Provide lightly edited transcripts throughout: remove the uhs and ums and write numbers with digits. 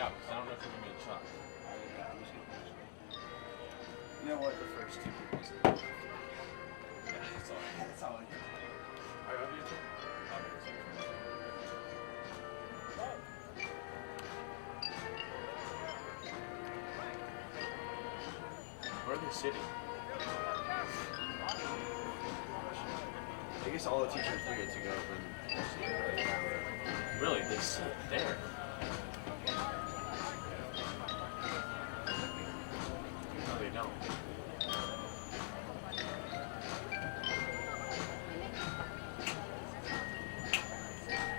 out because I don't know if you're gonna be a shot. Yeah, I'm just gonna finish it. You know what? The first two people said. Yeah, that's all. That's all I get. I love you. Where are they sitting? I guess all the teachers do get to go up and see it, right? Really, they sit there. No, they don't.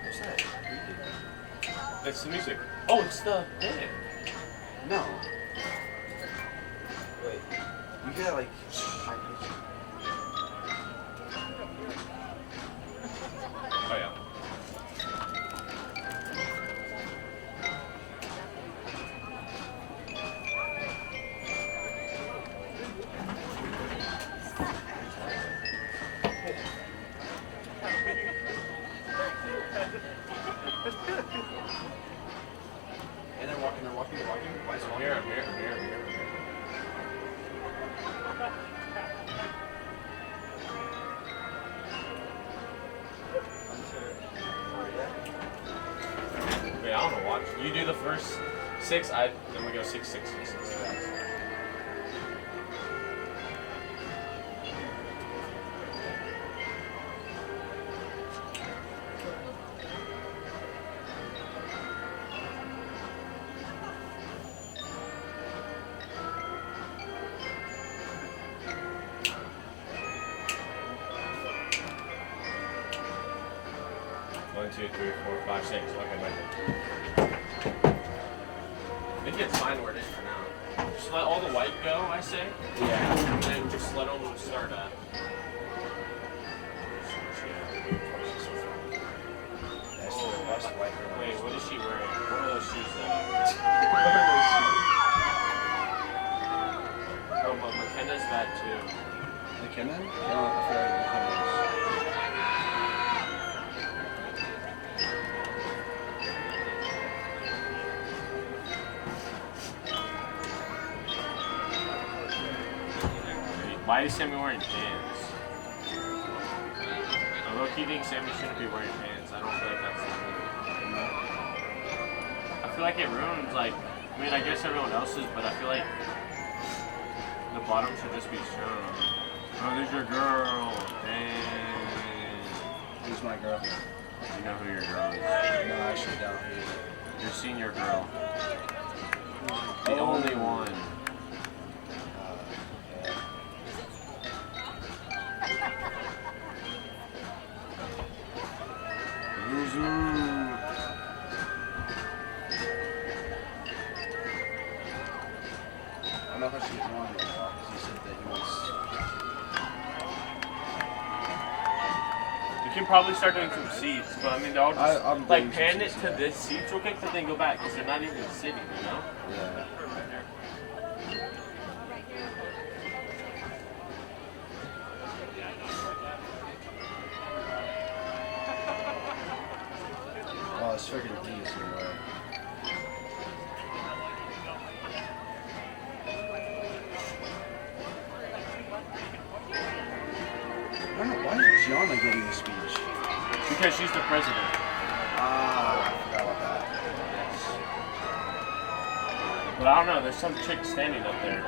What's that? It's the music. Oh, it's the band. No. Wait. You got like high pitch. Oh yeah. And they're walking. Why is it walking? Here, here. Wait, I don't know. Watch. You do the first 6. Then we go 6, 6, 6, 6. One, 2, 3, 4, 5, 6. Okay, my turn. I think it's fine where it is for now. Just let all the white go, I say. Yeah. And then just let them start That's the white girl. Wait, what is she wearing? What are those shoes Oh, but McKenna's bad too. McKinnon? I feel like McKinnon Why is Sammy wearing pants? I low-key think Sammy shouldn't be wearing pants. I don't feel like that's the move. I feel like it ruins, like, I mean, I guess everyone else's, but I feel like the bottom should just be shown. Oh, there's your girl. Dang. Who's my girl? You know who your girl is. No, I actually don't. Your senior girl. The only one. I don't know if I should get one because he said that he was. You can probably start doing some seats, but I mean, they're all just, I'm like, doing pan some it seats, to yeah. this seats real quick, but then go back, because they're not even sitting, you know? Yeah. Oh, it's freaking genius in a way. I don't know, why is Gianna giving the speech? Because she's the president. Ah, I forgot about that. Yes. But I don't know, there's some chick standing up there.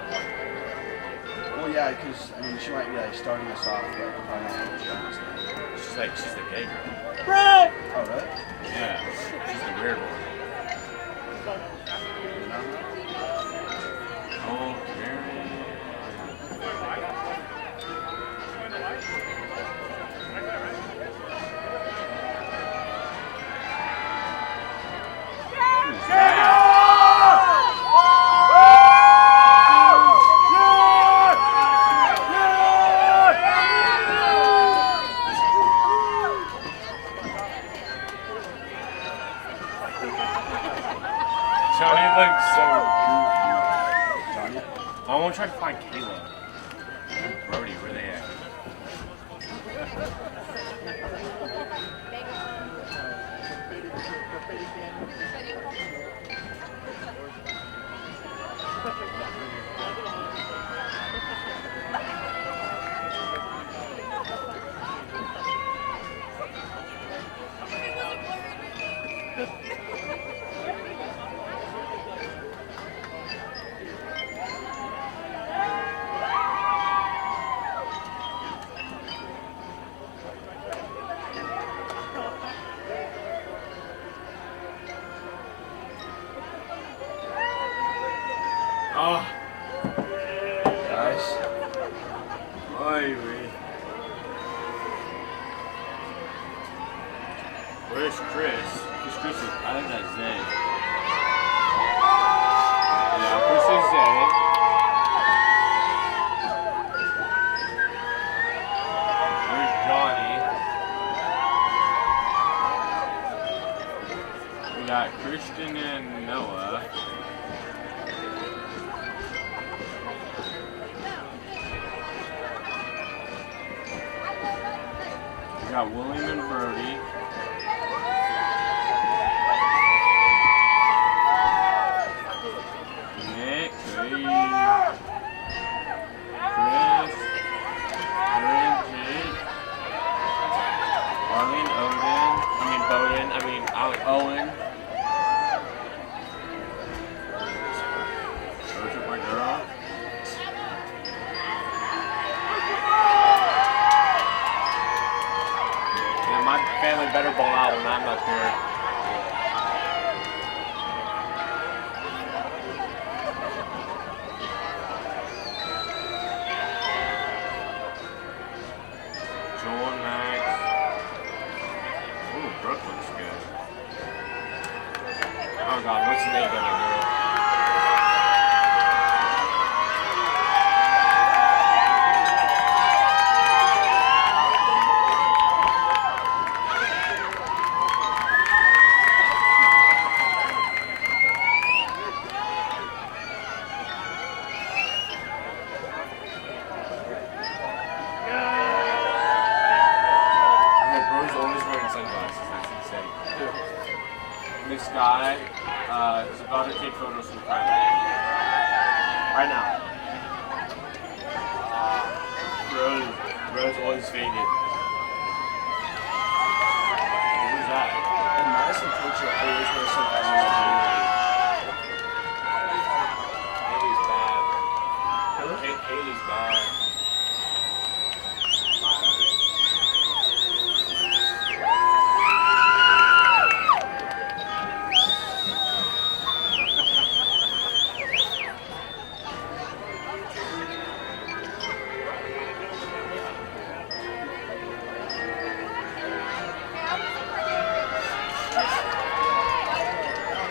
Well, yeah, because, I mean, she might be, like, starting us off, but probably not what Gianna's name. She's the gay girl. Oh, really? Yeah, she's the weird one. You know? Oh, Karen. Who's that? Johnny looks so goofy. Johnny? I want to try to find Caleb. And Brody, where they at? Oh. Guys. Oy vey. Where's Chris? Who's Chris? I think that's Zay. Yeah, Chris is Zay. Where's Johnny? We got Christian and Noah. We got William and Brody. Nick, Cody, Chris, Aaron, Jake, Arlene, Owen. Those are my girl. Yeah, my family better ball out when I'm up here. Joel and Max. Ooh, Brooke looks good. Oh god, what's the name of that girl? Bro's always wearing sunglasses, that's insane. This guy is about to take photos from Kylie. Right now. Bro's always faded. Who's that? And Madison Teacher always wears sunglasses. Haley's bad. Haley's bad.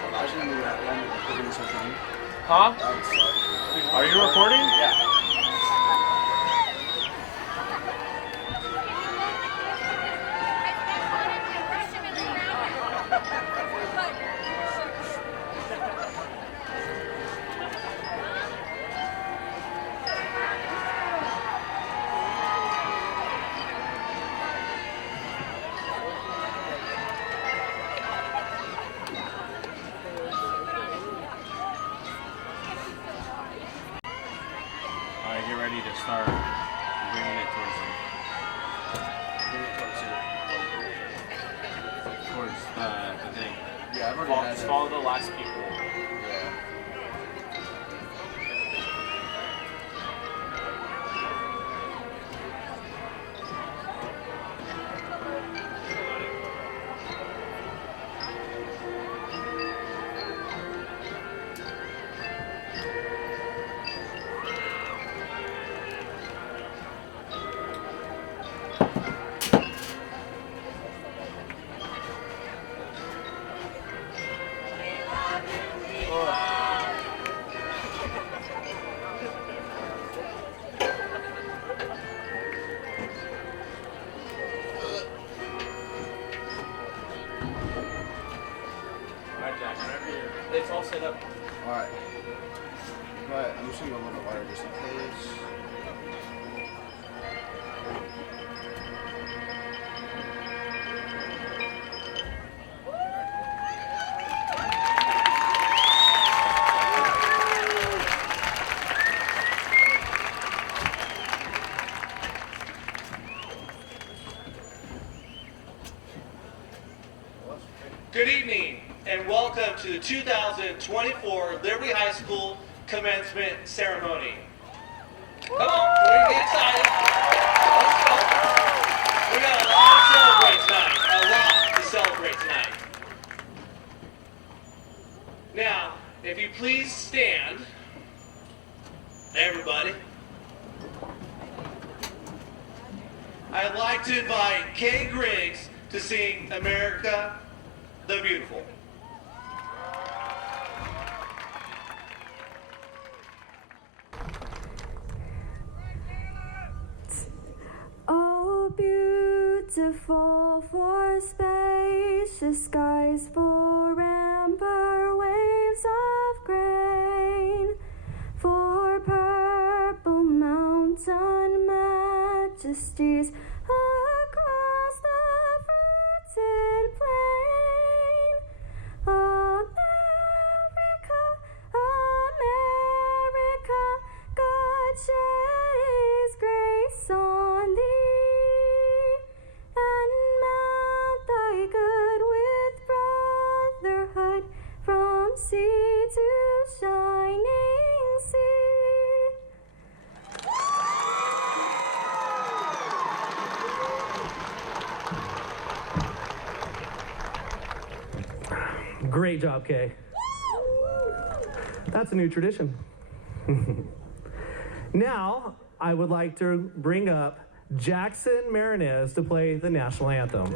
Imagine we were recording something. Huh? That would suck. Are you recording? Yeah. Alright, get ready to start bringing it towards him. Towards the thing. Yeah, I've already had Just it. follow the last people. Yeah. Alright, Jack, whenever it's all set up. Alright. But I'm just gonna go a little bit wider just in case. Good evening and welcome to the 2024 Liberty High School Commencement Ceremony. Come on, we're getting excited. Let's go. We got a lot to celebrate tonight. Now, if you please stand Hey, everybody. I'd like to invite Kay Griggs to sing America the Beautiful. Oh, beautiful for spacious skies, for amber waves of grain, for purple mountain majesties across the fruited plain. America, America, God shed His grace on thee, and mount thy good with brotherhood from sea to shining sea. Great job, Kay. That's a new tradition. Now, I would like to bring up Jackson Marinez to play the national anthem.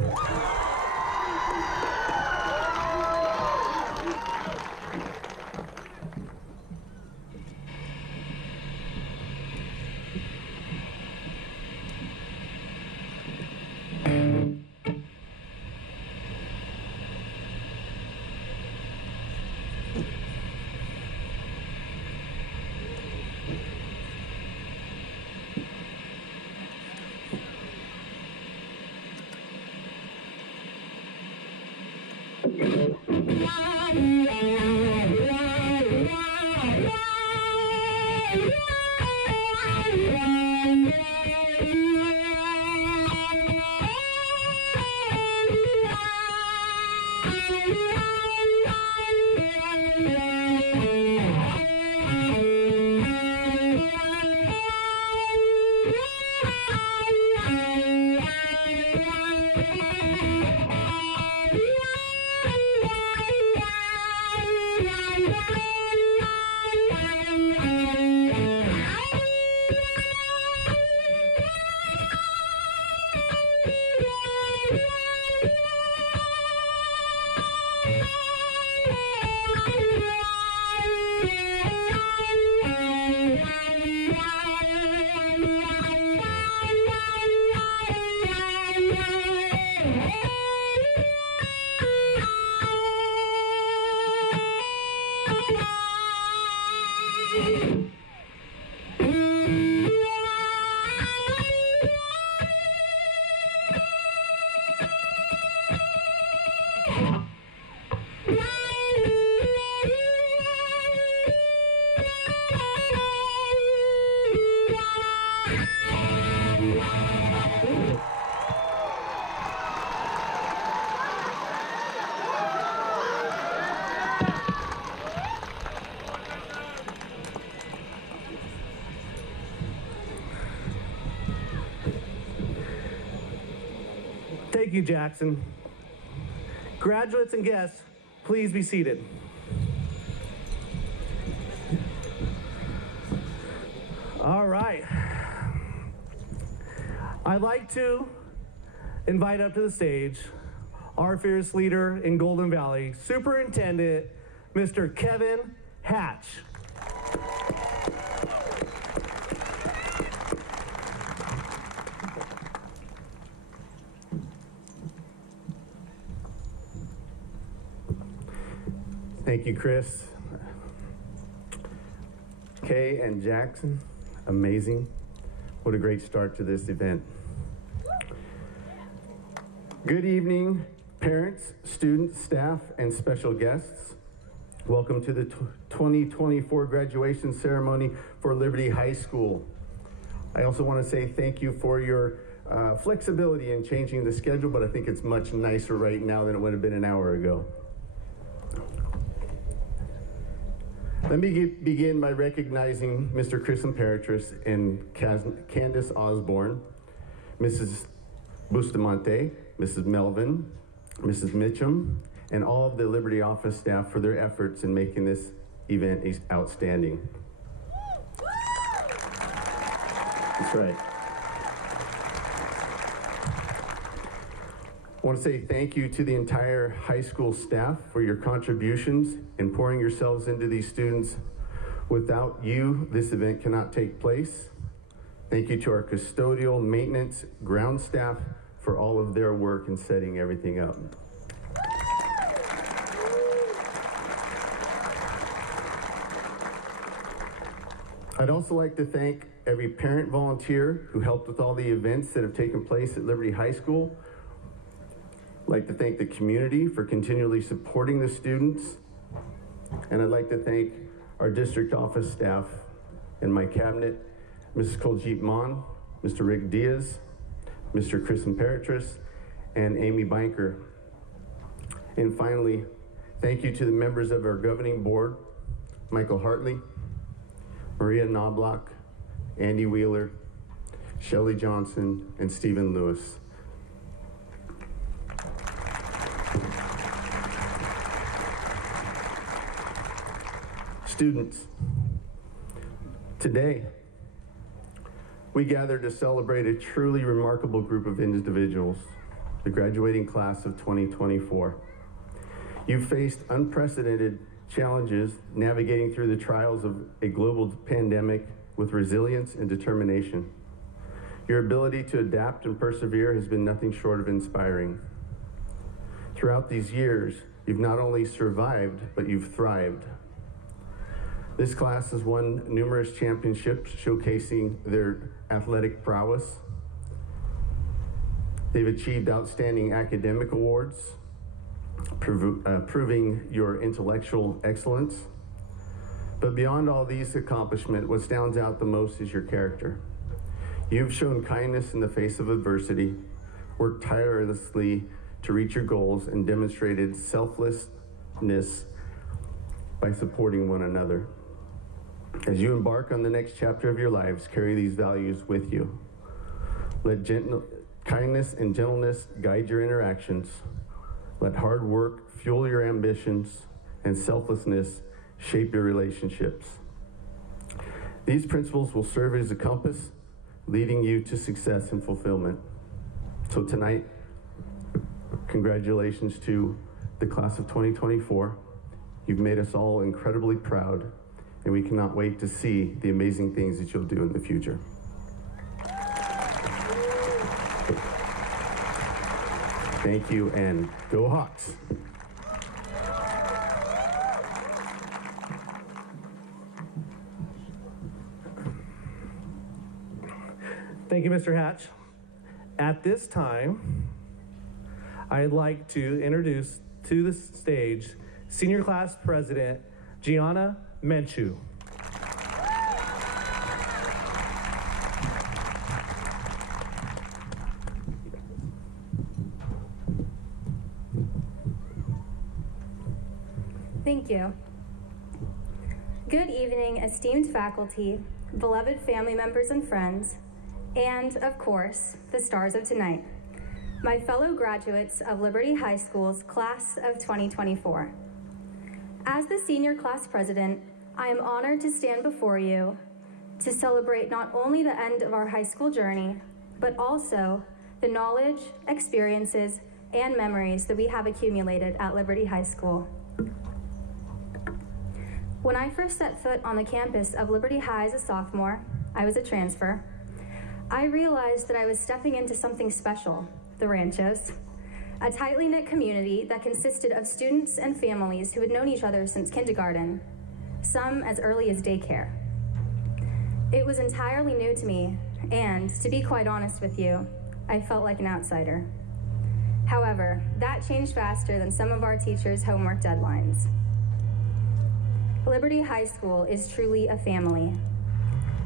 Thank you, Jackson. Graduates and guests, please be seated. All right. I'd like to invite up to the stage our fearless leader in Golden Valley, Superintendent Mr. Kevin Hatch. Thank you, Chris. Kay and Jackson, amazing. What a great start to this event. Good evening, parents, students, staff, and special guests. Welcome to the 2024 graduation ceremony for Liberty High School. I also want to say thank you for your flexibility in changing the schedule, but I think it's much nicer right now than it would have been an hour ago. Let me begin by recognizing Mr. Chris Imperatrice and Candace Osborne, Mrs. Bustamante, Mrs. Melvin, Mrs. Mitchum, and all of the Liberty office staff for their efforts in making this event outstanding. That's right. I want to say thank you to the entire high school staff for your contributions and pouring yourselves into these students. Without you, this event cannot take place. Thank you to our custodial, maintenance, ground staff for all of their work in setting everything up. I'd also like to thank every parent volunteer who helped with all the events that have taken place at Liberty High School. I'd like to thank the community for continually supporting the students. And I'd like to thank our district office staff and my cabinet, Mrs. Koljeet Mon, Mr. Rick Diaz, Mr. Chris Imperatrice, and Amy Banker. And finally, thank you to the members of our governing board, Michael Hartley, Maria Knobloch, Andy Wheeler, Shelley Johnson, and Stephen Lewis. Students, today, we gather to celebrate a truly remarkable group of individuals, the graduating class of 2024. You've faced unprecedented challenges navigating through the trials of a global pandemic with resilience and determination. Your ability to adapt and persevere has been nothing short of inspiring. Throughout these years, you've not only survived, but you've thrived. This class has won numerous championships showcasing their athletic prowess. They've achieved outstanding academic awards, proving your intellectual excellence. But beyond all these accomplishments, what stands out the most is your character. You've shown kindness in the face of adversity, worked tirelessly to reach your goals, and demonstrated selflessness by supporting one another. As you embark on the next chapter of your lives, carry these values with you. Let kindness and gentleness guide your interactions. Let hard work fuel your ambitions, and selflessness shape your relationships. These principles will serve as a compass, leading you to success and fulfillment. So tonight, congratulations to the class of 2024. You've made us all incredibly proud, and we cannot wait to see the amazing things that you'll do in the future. Thank you, and go Hawks. Thank you, Mr. Hatch. At this time, I'd like to introduce to the stage Senior Class President Gianna Menchu. Thank you. Good evening, esteemed faculty, beloved family members and friends, and, of course, the stars of tonight, my fellow graduates of Liberty High School's class of 2024. As the senior class president, I am honored to stand before you to celebrate not only the end of our high school journey, but also the knowledge, experiences, and memories that we have accumulated at Liberty High School. When I first set foot on the campus of Liberty High as a sophomore, I was a transfer. I realized that I was stepping into something special, the Ranchos, a tightly knit community that consisted of students and families who had known each other since kindergarten, some as early as daycare. It was entirely new to me, and to be quite honest with you, I felt like an outsider. However, that changed faster than some of our teachers' homework deadlines. Liberty High School is truly a family.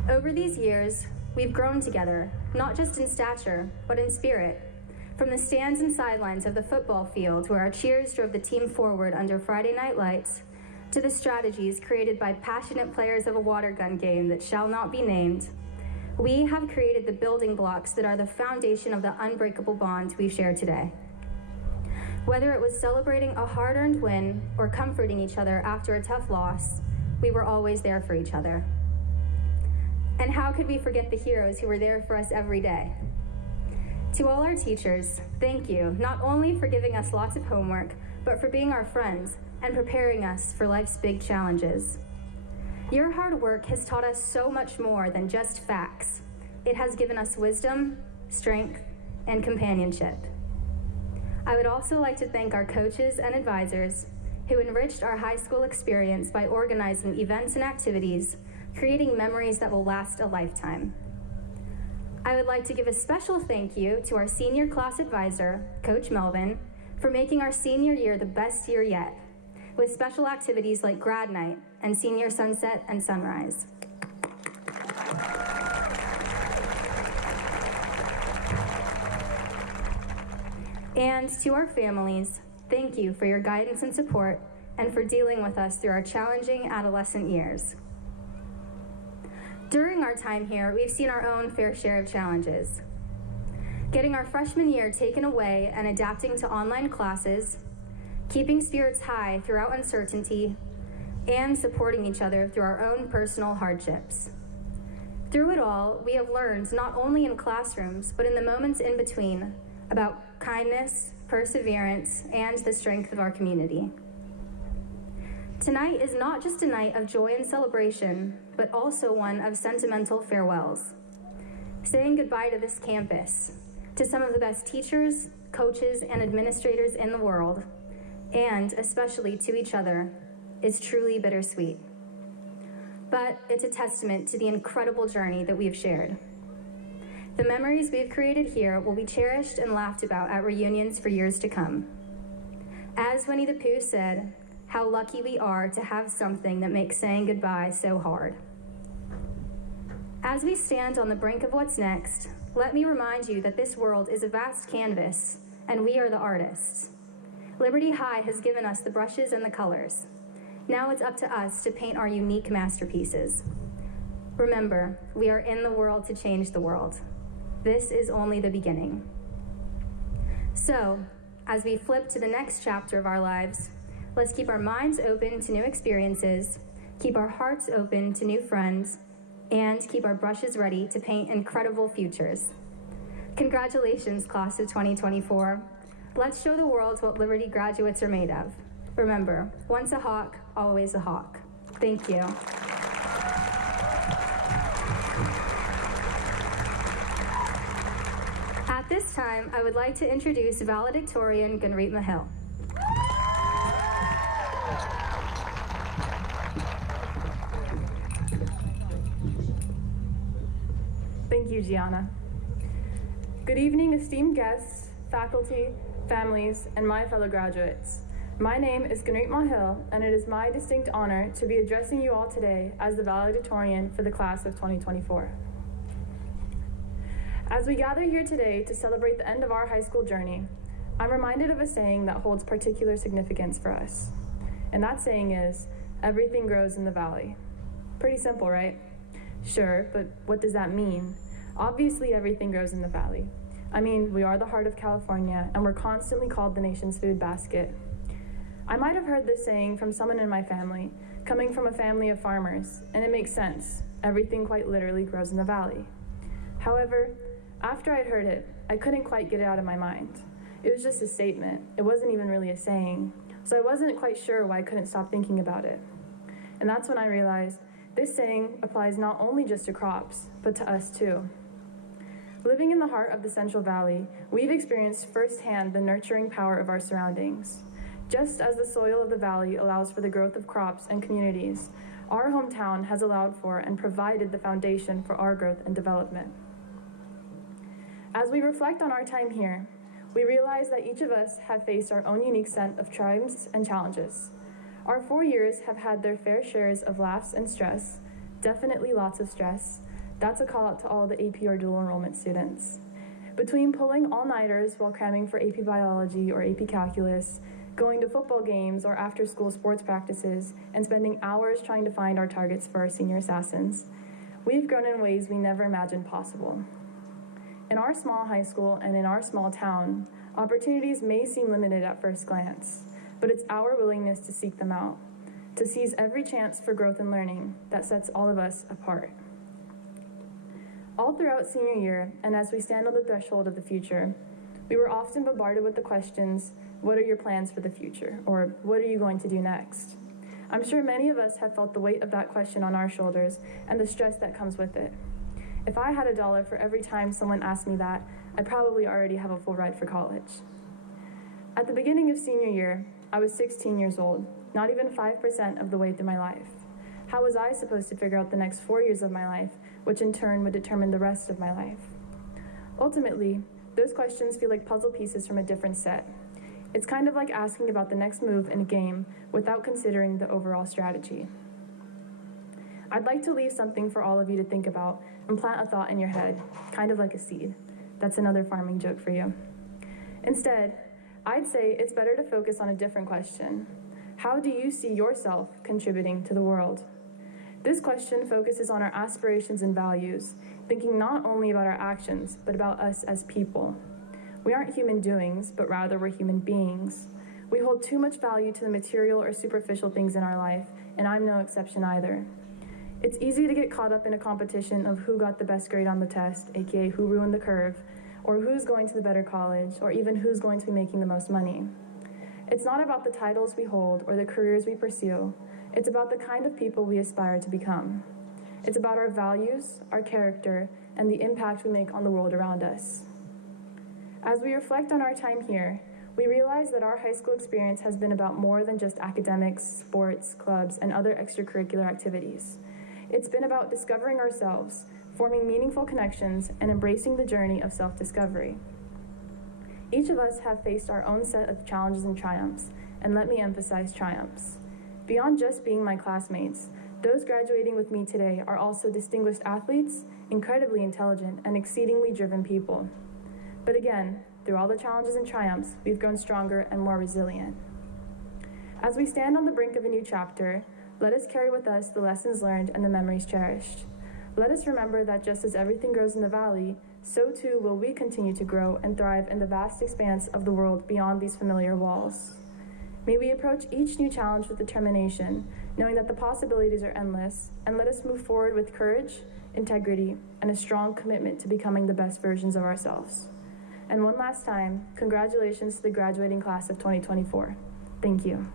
Over these years, we've grown together, not just in stature, but in spirit. From the stands and sidelines of the football field where our cheers drove the team forward under Friday night lights, to the strategies created by passionate players of a water gun game that shall not be named, we have created the building blocks that are the foundation of the unbreakable bonds we share today. Whether it was celebrating a hard-earned win or comforting each other after a tough loss, we were always there for each other. And how could we forget the heroes who were there for us every day? To all our teachers, thank you, not only for giving us lots of homework, but for being our friends and preparing us for life's big challenges. Your hard work has taught us so much more than just facts. It has given us wisdom, strength, and companionship. I would also like to thank our coaches and advisors who enriched our high school experience by organizing events and activities, creating memories that will last a lifetime. I would like to give a special thank you to our senior class advisor, Coach Melvin, for making our senior year the best year yet, with special activities like grad night and senior sunset and sunrise. And to our families, thank you for your guidance and support and for dealing with us through our challenging adolescent years. During our time here, we've seen our own fair share of challenges. Getting our freshman year taken away and adapting to online classes, keeping spirits high throughout uncertainty, and supporting each other through our own personal hardships. Through it all, we have learned not only in classrooms, but in the moments in between, about kindness, perseverance, and the strength of our community. Tonight is not just a night of joy and celebration, but also one of sentimental farewells. Saying goodbye to this campus, to some of the best teachers, coaches, and administrators in the world, and especially to each other, is truly bittersweet. But it's a testament to the incredible journey that we have shared. The memories we've created here will be cherished and laughed about at reunions for years to come. As Winnie the Pooh said, how lucky we are to have something that makes saying goodbye so hard. As we stand on the brink of what's next, let me remind you that this world is a vast canvas, and we are the artists. Liberty High has given us the brushes and the colors. Now it's up to us to paint our unique masterpieces. Remember, we are in the world to change the world. This is only the beginning. So, as we flip to the next chapter of our lives, let's keep our minds open to new experiences, keep our hearts open to new friends, and keep our brushes ready to paint incredible futures. Congratulations, class of 2024. Let's show the world what Liberty graduates are made of. Remember, once a hawk, always a hawk. Thank you. At this time, I would like to introduce valedictorian Gunrit Mahil. Thank you, Gianna. Good evening, esteemed guests, faculty, families, and my fellow graduates. My name is Gunrit Mahil, and it is my distinct honor to be addressing you all today as the valedictorian for the class of 2024. As we gather here today to celebrate the end of our high school journey, I'm reminded of a saying that holds particular significance for us. And that saying is, everything grows in the valley. Pretty simple, right? Sure, but what does that mean? Obviously, everything grows in the valley. I mean, we are the heart of California, and we're constantly called the nation's food basket. I might have heard this saying from someone in my family, coming from a family of farmers, and it makes sense. Everything quite literally grows in the valley. However, after I'd heard it, I couldn't quite get it out of my mind. It was just a statement. It wasn't even really a saying, so I wasn't quite sure why I couldn't stop thinking about it. And that's when I realized this saying applies not only just to crops, but to us too. Living in the heart of the Central Valley, we've experienced firsthand the nurturing power of our surroundings. Just as the soil of the valley allows for the growth of crops and communities, our hometown has allowed for and provided the foundation for our growth and development. As we reflect on our time here, we realize that each of us have faced our own unique set of triumphs and challenges. Our 4 years have had their fair shares of laughs and stress, definitely lots of stress. That's a call out to all the AP or dual enrollment students. Between pulling all-nighters while cramming for AP Biology or AP Calculus, going to football games or after-school sports practices, and spending hours trying to find our targets for our senior assassins, we've grown in ways we never imagined possible. In our small high school and in our small town, opportunities may seem limited at first glance, but it's our willingness to seek them out, to seize every chance for growth and learning that sets all of us apart. All throughout senior year, and as we stand on the threshold of the future, we were often bombarded with the questions, what are your plans for the future? Or what are you going to do next? I'm sure many of us have felt the weight of that question on our shoulders and the stress that comes with it. If I had $1 for every time someone asked me that, I'd probably already have a full ride for college. At the beginning of senior year, I was 16 years old, not even 5% of the way through my life. How was I supposed to figure out the next 4 years of my life, which in turn would determine the rest of my life? Ultimately, those questions feel like puzzle pieces from a different set. It's kind of like asking about the next move in a game without considering the overall strategy. I'd like to leave something for all of you to think about and plant a thought in your head, kind of like a seed. That's another farming joke for you. Instead, I'd say it's better to focus on a different question. How do you see yourself contributing to the world? This question focuses on our aspirations and values, thinking not only about our actions, but about us as people. We aren't human doings, but rather we're human beings. We hold too much value to the material or superficial things in our life, and I'm no exception either. It's easy to get caught up in a competition of who got the best grade on the test, aka who ruined the curve, or who's going to the better college, or even who's going to be making the most money. It's not about the titles we hold or the careers we pursue. It's about the kind of people we aspire to become. It's about our values, our character, and the impact we make on the world around us. As we reflect on our time here, we realize that our high school experience has been about more than just academics, sports, clubs, and other extracurricular activities. It's been about discovering ourselves, forming meaningful connections, and embracing the journey of self-discovery. Each of us have faced our own set of challenges and triumphs, and let me emphasize triumphs. Beyond just being my classmates, those graduating with me today are also distinguished athletes, incredibly intelligent, and exceedingly driven people. But again, through all the challenges and triumphs, we've grown stronger and more resilient. As we stand on the brink of a new chapter, let us carry with us the lessons learned and the memories cherished. Let us remember that just as everything grows in the valley, so too will we continue to grow and thrive in the vast expanse of the world beyond these familiar walls. May we approach each new challenge with determination, knowing that the possibilities are endless, and let us move forward with courage, integrity, and a strong commitment to becoming the best versions of ourselves. And one last time, congratulations to the graduating class of 2024. Thank you.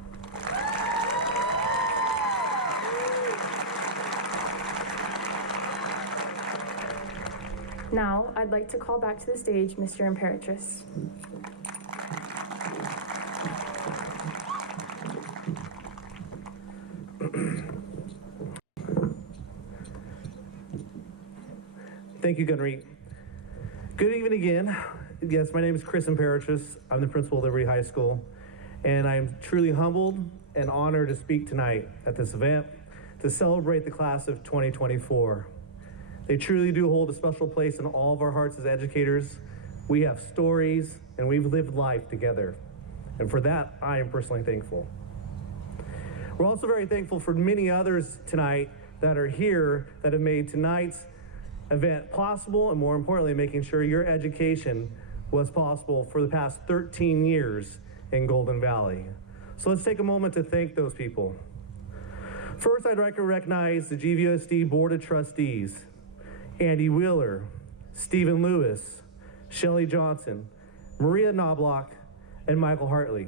Now, I'd like to call back to the stage Mr. Imperatrice. Thank you, Gunnery. Good evening again. Yes, my name is Chris Imperatrice. I'm the principal of Liberty High School, and I'm truly humbled and honored to speak tonight at this event to celebrate the class of 2024. They truly do hold a special place in all of our hearts as educators. We have stories, and we've lived life together. And for that, I am personally thankful. We're also very thankful for many others tonight that are here that have made tonight's event possible, and more importantly, making sure your education was possible for the past 13 years in Golden Valley. So let's take a moment to thank those people. First, I'd like to recognize the GVUSD Board of Trustees, Andy Wheeler, Stephen Lewis, Shelley Johnson, Maria Knobloch, and Michael Hartley.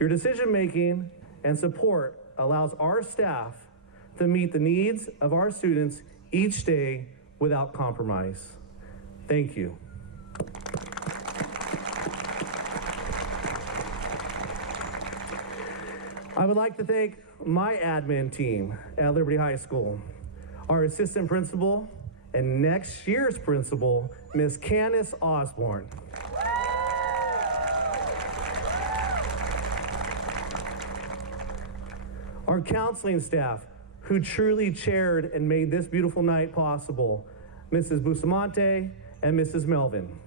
Your decision-making and support allows our staff to meet the needs of our students each day without compromise. Thank you. I would like to thank my admin team at Liberty High School, our assistant principal, and next year's principal, Miss Candace Osborne. Our counseling staff, who truly chaired and made this beautiful night possible, Mrs. Bustamante and Mrs. Melvin.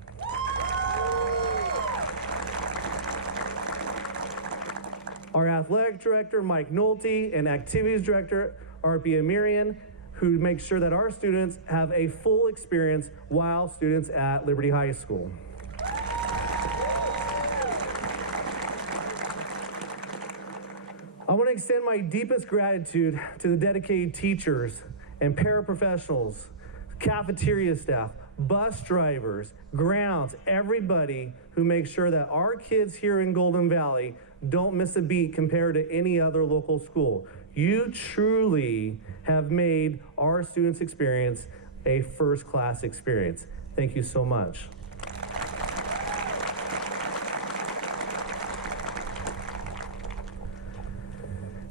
Our athletic director, Mike Nolte, and activities director, Arpia Mirian, who make sure that our students have a full experience while students at Liberty High School. I want to extend my deepest gratitude to the dedicated teachers and paraprofessionals, cafeteria staff, bus drivers, grounds, everybody who makes sure that our kids here in Golden Valley don't miss a beat compared to any other local school. You truly have made our students' experience a first-class experience. Thank you so much.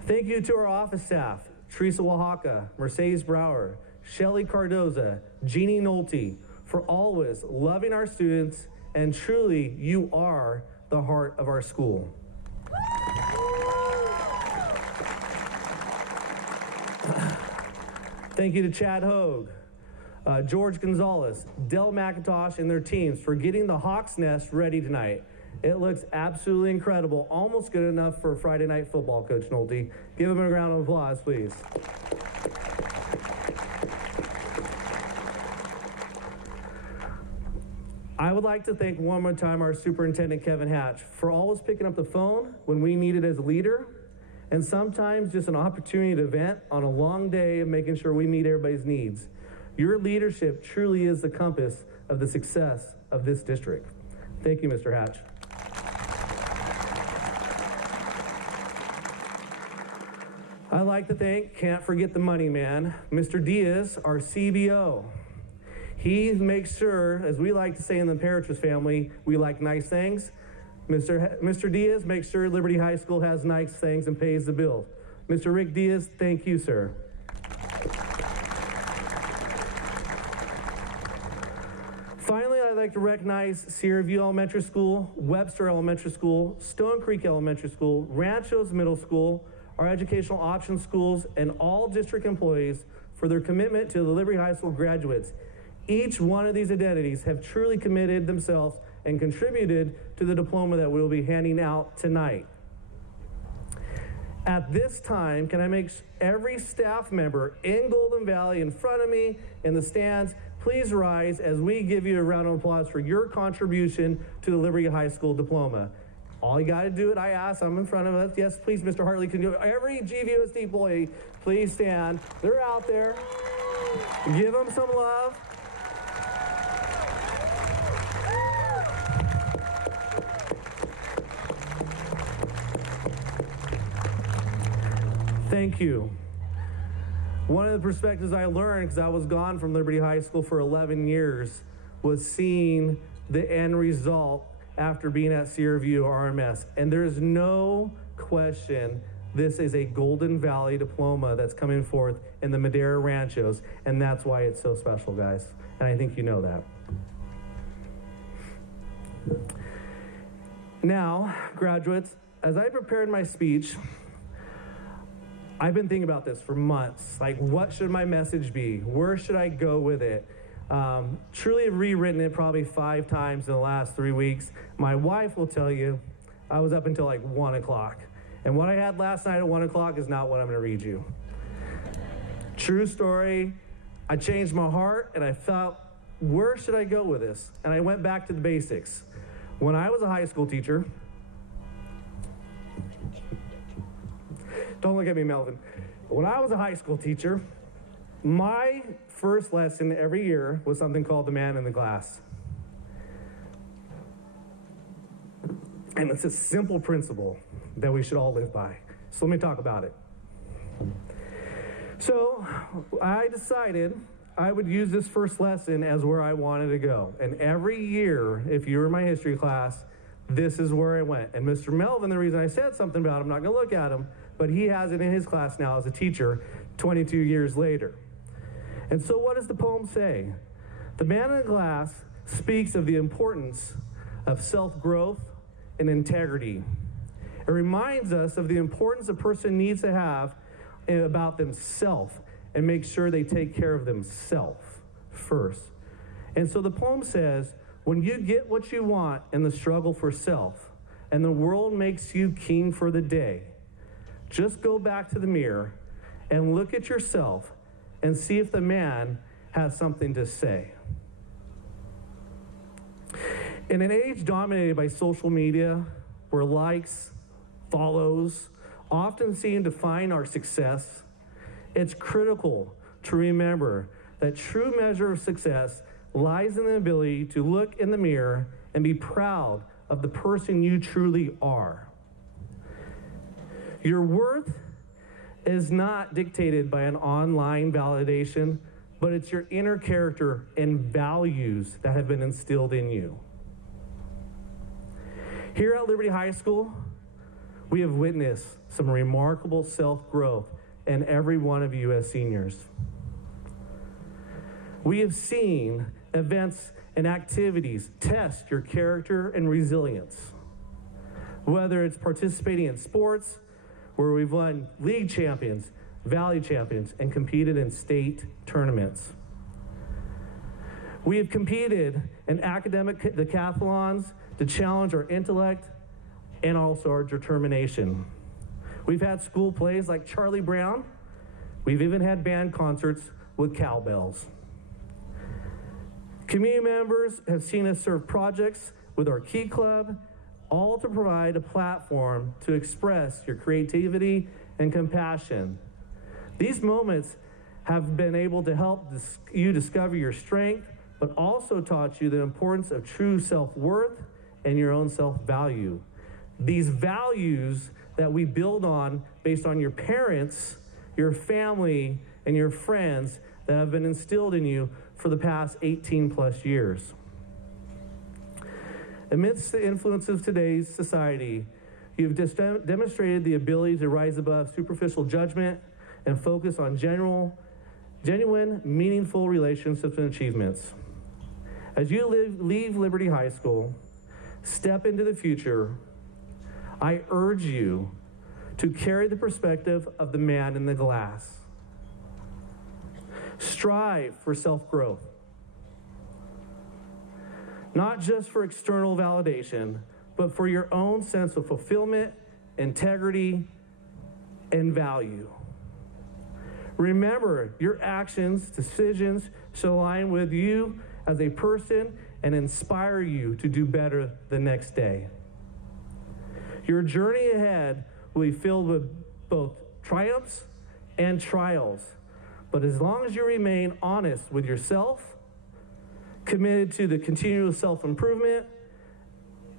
Thank you to our office staff, Teresa Oaxaca, Mercedes Brower, Shelly Cardoza, Jeannie Nolte, for always loving our students, and truly, you are the heart of our school. Thank you to Chad Hogue, George Gonzalez, Del McIntosh, and their teams for getting the Hawks Nest ready tonight. It looks absolutely incredible, almost good enough for Friday Night Football, Coach Nolte. Give him a round of applause, please. I would like to thank one more time our superintendent, Kevin Hatch, for always picking up the phone when we need it as a leader, and sometimes just an opportunity to vent on a long day of making sure we meet everybody's needs. Your leadership truly is the compass of the success of this district. Thank you, Mr. Hatch. I'd like to thank, can't forget the money man, Mr. Diaz, our CBO. He makes sure, as we like to say in the Parrish family, we like nice things. Mr. Diaz makes sure Liberty High School has nice things and pays the bills. Mr. Rick Diaz, thank you, sir. Finally, I'd like to recognize Sierra View Elementary School, Webster Elementary School, Stone Creek Elementary School, Ranchos Middle School, our educational option schools, and all district employees for their commitment to the Liberty High School graduates. Each one of these identities have truly committed themselves and contributed to the diploma that we'll be handing out tonight. At this time, can I make every staff member in Golden Valley in front of me in the stands, please rise as we give you a round of applause for your contribution to the Liberty High School diploma. All you got to do it, I ask, I'm in front of us. Yes, please, Mr. Hartley can do it. Every GVUSD employee, please stand. They're out there. Give them some love. Thank you. One of the perspectives I learned, because I was gone from Liberty High School for 11 years, was seeing the end result after being at Sierra View RMS. And there's no question this is a Golden Valley diploma that's coming forth in the Madera Ranchos, and that's why it's so special, guys. And I think you know that. Now, graduates, as I prepared my speech, I've been thinking about this for months. Like, what should my message be? Where should I go with it? Truly have rewritten it probably 5 times in the last 3 weeks. My wife will tell you I was up until like 1 o'clock. And what I had last night at 1 o'clock is not what I'm gonna read you. True story. I changed my heart and I felt, where should I go with this? And I went back to the basics. When I was a high school teacher, don't look at me, Melvin. When I was a high school teacher, my first lesson every year was something called the man in the glass. And it's a simple principle that we should all live by. So let me talk about it. So I decided I would use this first lesson as where I wanted to go. And every year, if you were in my history class, this is where I went. And Mr. Melvin, the reason I said something about him, I'm not gonna look at him, but he has it in his class now as a teacher 22 years later. And so what does the poem say? The Man in the Glass speaks of the importance of self-growth and integrity. It reminds us of the importance a person needs to have about themselves and make sure they take care of themselves first. And so the poem says, when you get what you want in the struggle for self and the world makes you king for the day, just go back to the mirror and look at yourself and see if the man has something to say. In an age dominated by social media, where likes, follows often seem to define our success, it's critical to remember that true measure of success lies in the ability to look in the mirror and be proud of the person you truly are. Your worth is not dictated by an online validation, but it's your inner character and values that have been instilled in you. Here at Liberty High School, we have witnessed some remarkable self-growth in every one of you as seniors. We have seen events and activities test your character and resilience. Whether it's participating in sports, where we've won league champions, valley champions, and competed in state tournaments. We have competed in academic decathlons to challenge our intellect and also our determination. We've had school plays like Charlie Brown. We've even had band concerts with cowbells. Community members have seen us serve projects with our Key Club, all to provide a platform to express your creativity and compassion. These moments have been able to help you discover your strength, but also taught you the importance of true self-worth and your own self-value. These values that we build on based on your parents, your family, and your friends that have been instilled in you for the past 18 plus years. Amidst the influence of today's society, you've demonstrated the ability to rise above superficial judgment and focus on genuine, meaningful relationships and achievements. As you leave Liberty High School, step into the future, I urge you to carry the perspective of the man in the glass. Strive for self-growth. Not just for external validation, but for your own sense of fulfillment, integrity, and value. Remember, your actions, decisions should align with you as a person and inspire you to do better the next day. Your journey ahead will be filled with both triumphs and trials, but as long as you remain honest with yourself, committed to the continual self-improvement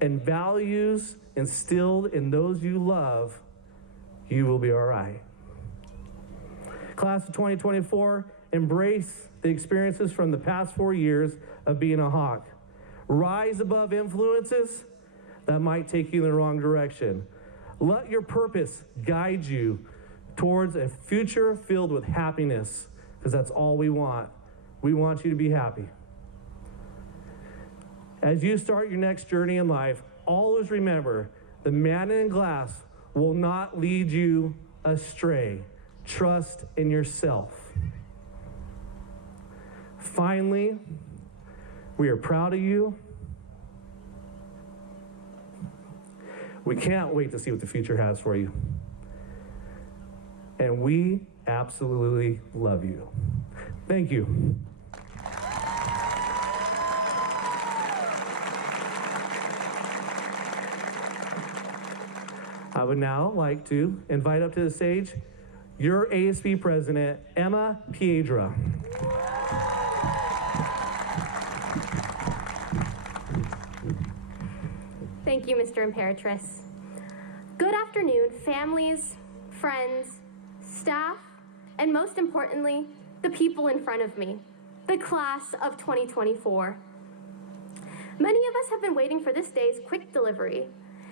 and values instilled in those you love, you will be all right. Class of 2024, embrace the experiences from the past 4 years of being a Hawk. Rise above influences that might take you in the wrong direction. Let your purpose guide you towards a future filled with happiness, because that's all we want. We want you to be happy. As you start your next journey in life, always remember, the man in glass will not lead you astray. Trust in yourself. Finally, we are proud of you. We can't wait to see what the future has for you. And we absolutely love you. Thank you. I would now like to invite up to the stage your ASB president, Emma Piedra. Thank you, Mr. Imperatrice. Good afternoon, families, friends, staff, and most importantly, the people in front of me, the class of 2024. Many of us have been waiting for this day's quick delivery,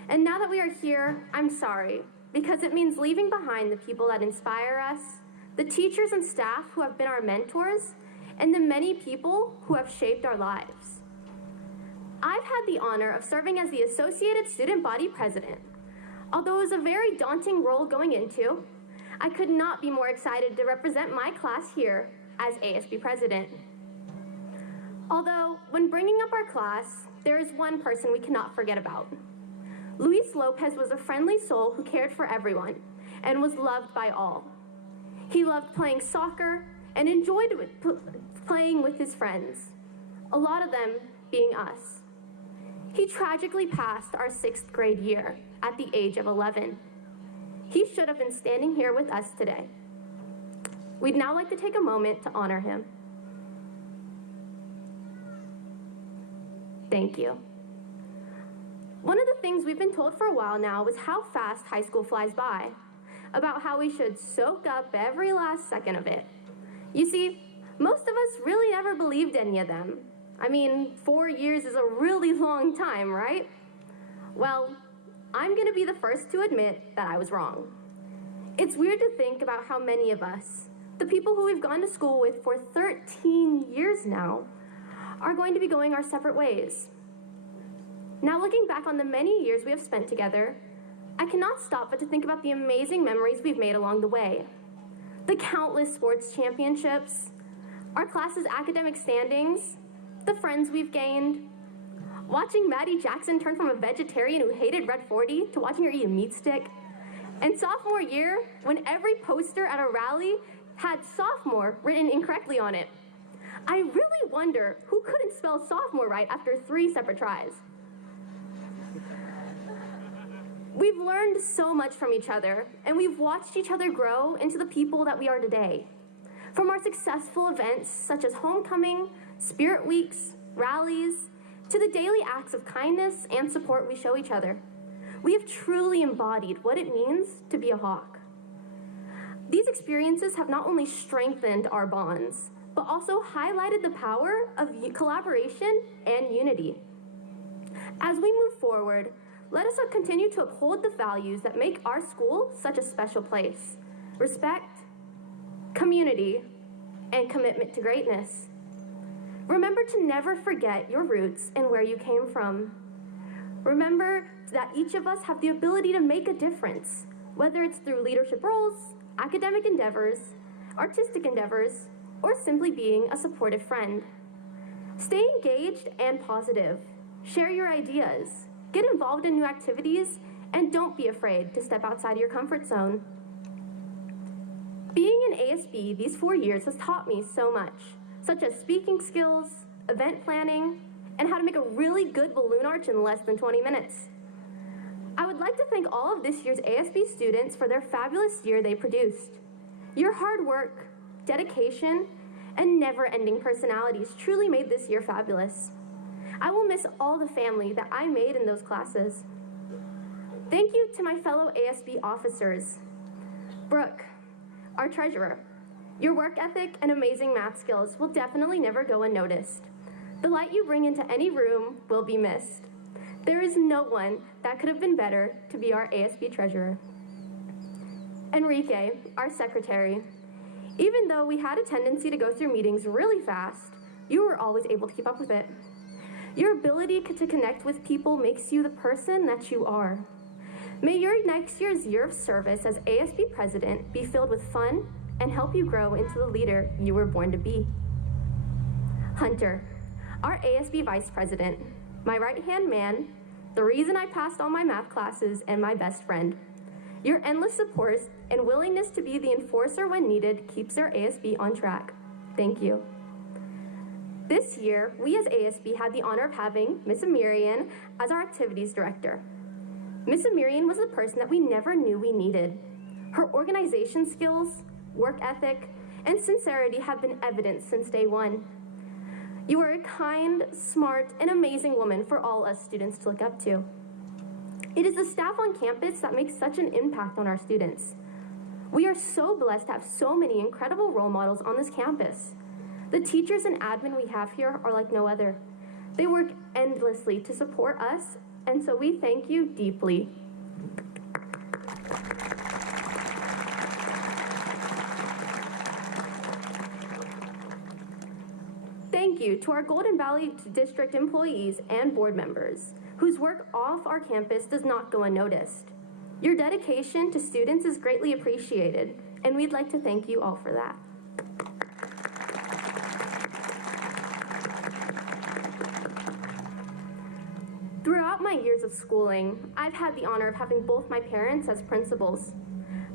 and now that we are here, I'm sorry, because it means leaving behind the people that inspire us, the teachers and staff who have been our mentors, and the many people who have shaped our lives. I've had the honor of serving as the Associated Student Body President. Although it was a very daunting role going into, I could not be more excited to represent my class here as ASB President. Although, when bringing up our class, there is one person we cannot forget about. Luis Lopez was a friendly soul who cared for everyone and was loved by all. He loved playing soccer and enjoyed playing with his friends, a lot of them being us. He tragically passed our 6th grade year at the age of 11. He should have been standing here with us today. We'd now like to take a moment to honor him. Thank you. One of the things we've been told for a while now is how fast high school flies by, about how we should soak up every last second of it. You see, most of us really never believed any of them. I mean, 4 years is a really long time, right? Well, I'm gonna be the first to admit that I was wrong. It's weird to think about how many of us, the people who we've gone to school with for 13 years now, are going to be going our separate ways. Now, looking back on the many years we have spent together, I cannot stop but to think about the amazing memories we've made along the way. The countless sports championships, our class's academic standings, the friends we've gained, watching Maddie Jackson turn from a vegetarian who hated Red 40 to watching her eat a meat stick, and sophomore year, when every poster at a rally had sophomore written incorrectly on it. I really wonder who couldn't spell sophomore right after 3 separate tries. We've learned so much from each other, and we've watched each other grow into the people that we are today. From our successful events such as homecoming, spirit weeks, rallies, to the daily acts of kindness and support we show each other, we have truly embodied what it means to be a Hawk. These experiences have not only strengthened our bonds, but also highlighted the power of collaboration and unity. As we move forward, let us continue to uphold the values that make our school such a special place: respect, community, and commitment to greatness. Remember to never forget your roots and where you came from. Remember that each of us have the ability to make a difference, whether it's through leadership roles, academic endeavors, artistic endeavors, or simply being a supportive friend. Stay engaged and positive. Share your ideas. Get involved in new activities, and don't be afraid to step outside your comfort zone. Being in ASB these 4 years has taught me so much, such as speaking skills, event planning, and how to make a really good balloon arch in less than 20 minutes. I would like to thank all of this year's ASB students for their fabulous year they produced. Your hard work, dedication, and never-ending personalities truly made this year fabulous. I will miss all the family that I made in those classes. Thank you to my fellow ASB officers. Brooke, our treasurer, your work ethic and amazing math skills will definitely never go unnoticed. The light you bring into any room will be missed. There is no one that could have been better to be our ASB treasurer. Enrique, our secretary, even though we had a tendency to go through meetings really fast, you were always able to keep up with it. Your ability to connect with people makes you the person that you are. May your next year's year of service as ASB president be filled with fun and help you grow into the leader you were born to be. Hunter, our ASB vice president, my right-hand man, the reason I passed all my math classes, and my best friend. Your endless support and willingness to be the enforcer when needed keeps our ASB on track. Thank you. This year, we as ASB had the honor of having Miss Amirian as our activities director. Miss Amirian was the person that we never knew we needed. Her organization skills, work ethic, and sincerity have been evident since day one. You are a kind, smart, and amazing woman for all us students to look up to. It is the staff on campus that makes such an impact on our students. We are so blessed to have so many incredible role models on this campus. The teachers and admin we have here are like no other. They work endlessly to support us, and so we thank you deeply. Thank you to our Golden Valley District employees and board members, whose work off our campus does not go unnoticed. Your dedication to students is greatly appreciated, and we'd like to thank you all for that. Throughout my years of schooling, I've had the honor of having both my parents as principals.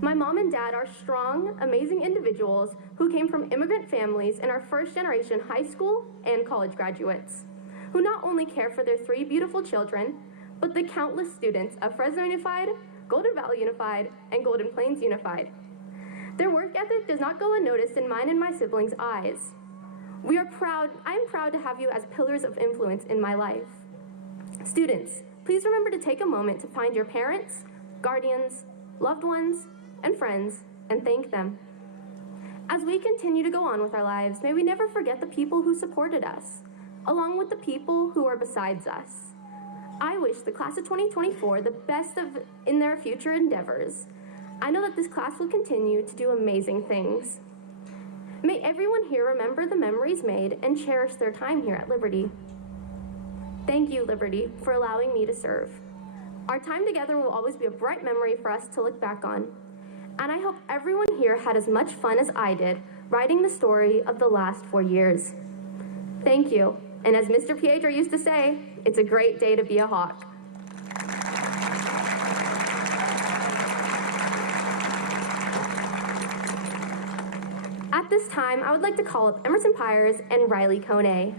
My mom and dad are strong, amazing individuals who came from immigrant families and are first-generation high school and college graduates, who not only care for their 3 beautiful children, but the countless students of Fresno Unified, Golden Valley Unified, and Golden Plains Unified. Their work ethic does not go unnoticed in mine and my siblings' eyes. I am proud to have you as pillars of influence in my life. Students, please remember to take a moment to find your parents, guardians, loved ones, and friends, and thank them. As we continue to go on with our lives, may we never forget the people who supported us, along with the people who are besides us. I wish the class of 2024 the best in their future endeavors. I know that this class will continue to do amazing things. May everyone here remember the memories made and cherish their time here at Liberty. Thank you, Liberty, for allowing me to serve. Our time together will always be a bright memory for us to look back on. And I hope everyone here had as much fun as I did writing the story of the last 4 years. Thank you. And as Mr. Pietro used to say, it's a great day to be a Hawk. At this time, I would like to call up Emerson Pyers and Riley Kone.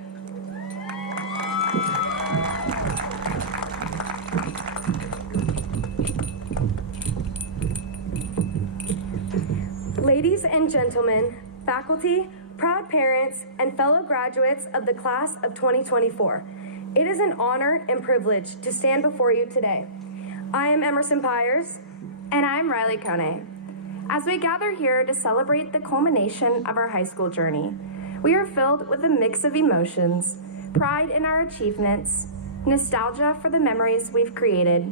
Ladies and gentlemen, faculty, proud parents, and fellow graduates of the class of 2024, it is an honor and privilege to stand before you today. I am Emerson Pyers. And I'm Riley Kone. As we gather here to celebrate the culmination of our high school journey, we are filled with a mix of emotions, pride in our achievements, nostalgia for the memories we've created,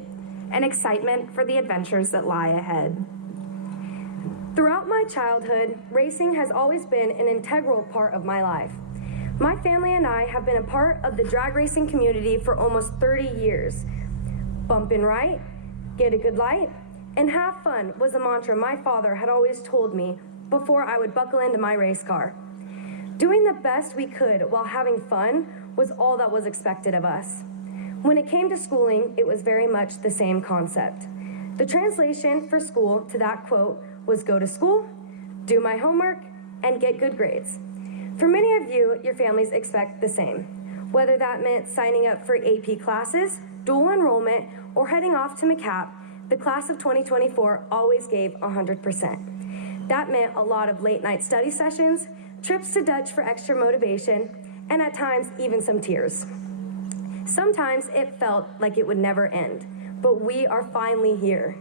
and excitement for the adventures that lie ahead. Throughout my childhood, racing has always been an integral part of my life. My family and I have been a part of the drag racing community for almost 30 years. Bumpin' right, get a good light, and have fun was a mantra my father had always told me before I would buckle into my race car. Doing the best we could while having fun was all that was expected of us. When it came to schooling, it was very much the same concept. The translation for school to that quote was go to school, do my homework, and get good grades. For many of you, your families expect the same. Whether that meant signing up for AP classes, dual enrollment, or heading off to McCap, the class of 2024 always gave 100%. That meant a lot of late night study sessions, trips to Dutch for extra motivation, and at times even some tears. Sometimes it felt like it would never end, but we are finally here.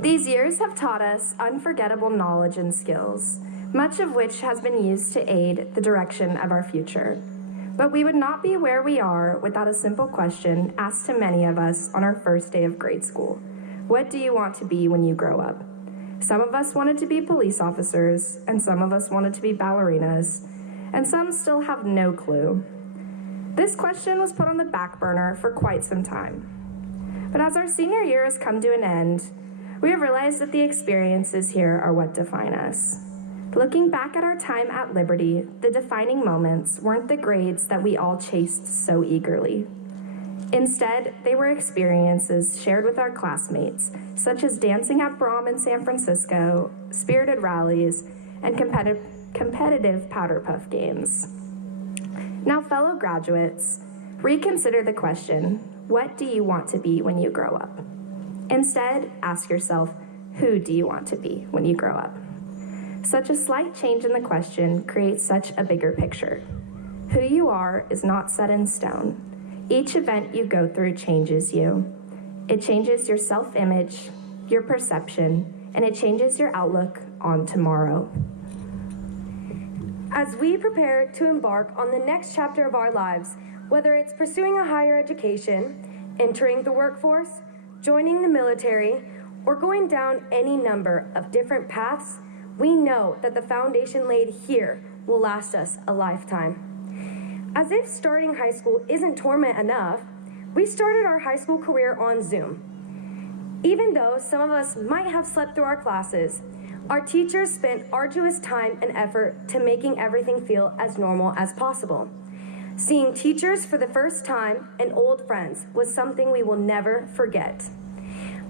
These years have taught us unforgettable knowledge and skills, much of which has been used to aid the direction of our future. But we would not be where we are without a simple question asked to many of us on our first day of grade school. What do you want to be when you grow up? Some of us wanted to be police officers, and some of us wanted to be ballerinas, and some still have no clue. This question was put on the back burner for quite some time. But as our senior year has come to an end, we have realized that the experiences here are what define us. Looking back at our time at Liberty, the defining moments weren't the grades that we all chased so eagerly. Instead, they were experiences shared with our classmates, such as dancing at Brom in San Francisco, spirited rallies, and competitive powder puff games. Now, fellow graduates, reconsider the question, what do you want to be when you grow up? Instead, ask yourself, who do you want to be when you grow up? Such a slight change in the question creates such a bigger picture. Who you are is not set in stone. Each event you go through changes you. It changes your self-image, your perception, and it changes your outlook on tomorrow. As we prepare to embark on the next chapter of our lives, whether it's pursuing a higher education, entering the workforce, joining the military, or going down any number of different paths, we know that the foundation laid here will last us a lifetime. As if starting high school isn't torment enough, we started our high school career on Zoom. Even though some of us might have slept through our classes, our teachers spent arduous time and effort to making everything feel as normal as possible. Seeing teachers for the first time and old friends was something we will never forget.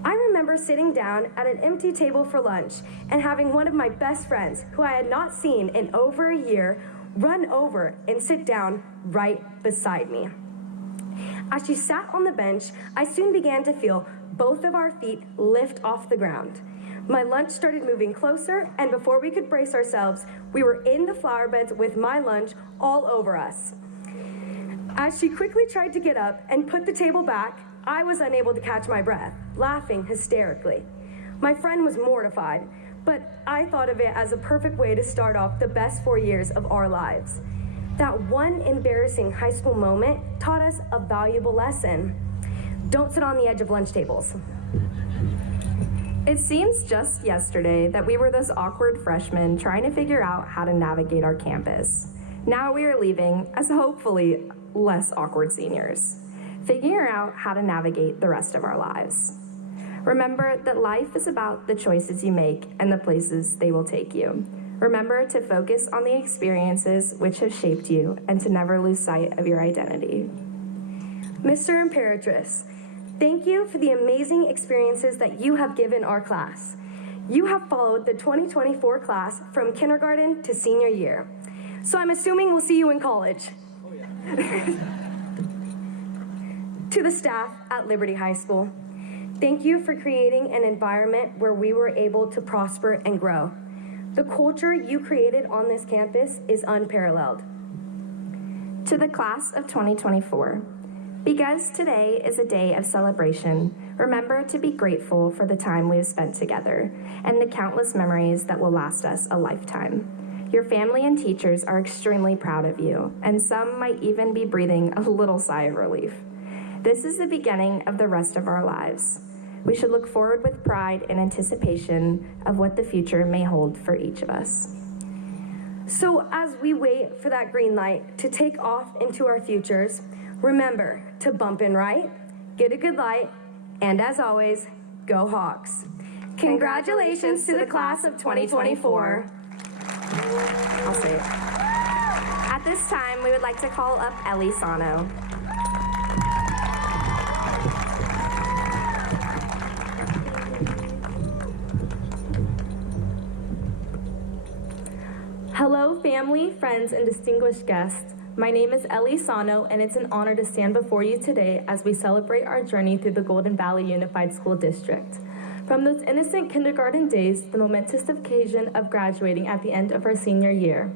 I remember sitting down at an empty table for lunch and having one of my best friends, who I had not seen in over a year, run over and sit down right beside me. As she sat on the bench, I soon began to feel both of our feet lift off the ground. My lunch started moving closer, and before we could brace ourselves, we were in the flower beds with my lunch all over us. As she quickly tried to get up and put the table back, I was unable to catch my breath, laughing hysterically. My friend was mortified, but I thought of it as a perfect way to start off the best 4 years of our lives. That one embarrassing high school moment taught us a valuable lesson. Don't sit on the edge of lunch tables. It seems just yesterday that we were those awkward freshmen trying to figure out how to navigate our campus. Now we are leaving as hopefully less awkward seniors, figuring out how to navigate the rest of our lives. Remember that life is about the choices you make and the places they will take you. Remember to focus on the experiences which have shaped you and to never lose sight of your identity. Mr. Imperatrice, thank you for the amazing experiences that you have given our class. You have followed the 2024 class from kindergarten to senior year. So I'm assuming we'll see you in college. Oh, yeah. To the staff at Liberty High School, thank you for creating an environment where we were able to prosper and grow. The culture you created on this campus is unparalleled. To the class of 2024, because today is a day of celebration, remember to be grateful for the time we have spent together and the countless memories that will last us a lifetime. Your family and teachers are extremely proud of you, and some might even be breathing a little sigh of relief. This is the beginning of the rest of our lives. We should look forward with pride and anticipation of what the future may hold for each of us. So as we wait for that green light to take off into our futures, remember to bump in right, get a good light, and as always, go Hawks. Congratulations to the class of 2024. I'll say it. At this time, we would like to call up Ellie Sano. Hello, family, friends, and distinguished guests. My name is Ellie Sano, and it's an honor to stand before you today as we celebrate our journey through the Golden Valley Unified School District. From those innocent kindergarten days, the momentous occasion of graduating at the end of our senior year.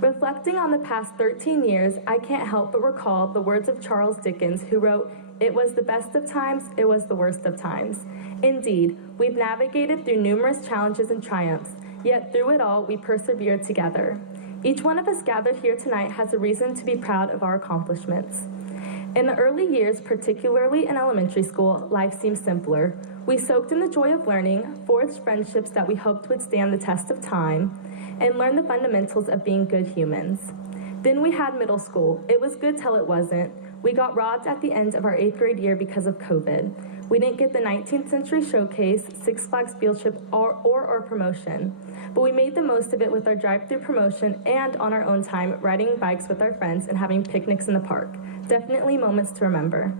Reflecting on the past 13 years, I can't help but recall the words of Charles Dickens, who wrote, "It was the best of times, it was the worst of times." Indeed, we've navigated through numerous challenges and triumphs, yet through it all, we persevered together. Each one of us gathered here tonight has a reason to be proud of our accomplishments. In the early years, particularly in elementary school, life seemed simpler. We soaked in the joy of learning, forged friendships that we hoped would stand the test of time, and learned the fundamentals of being good humans. Then we had middle school. It was good till it wasn't. We got robbed at the end of our 8th grade year because of COVID. We didn't get the 19th century showcase, Six Flags field trip, or our promotion. But we made the most of it with our drive-through promotion and on our own time, riding bikes with our friends and having picnics in the park. Definitely moments to remember.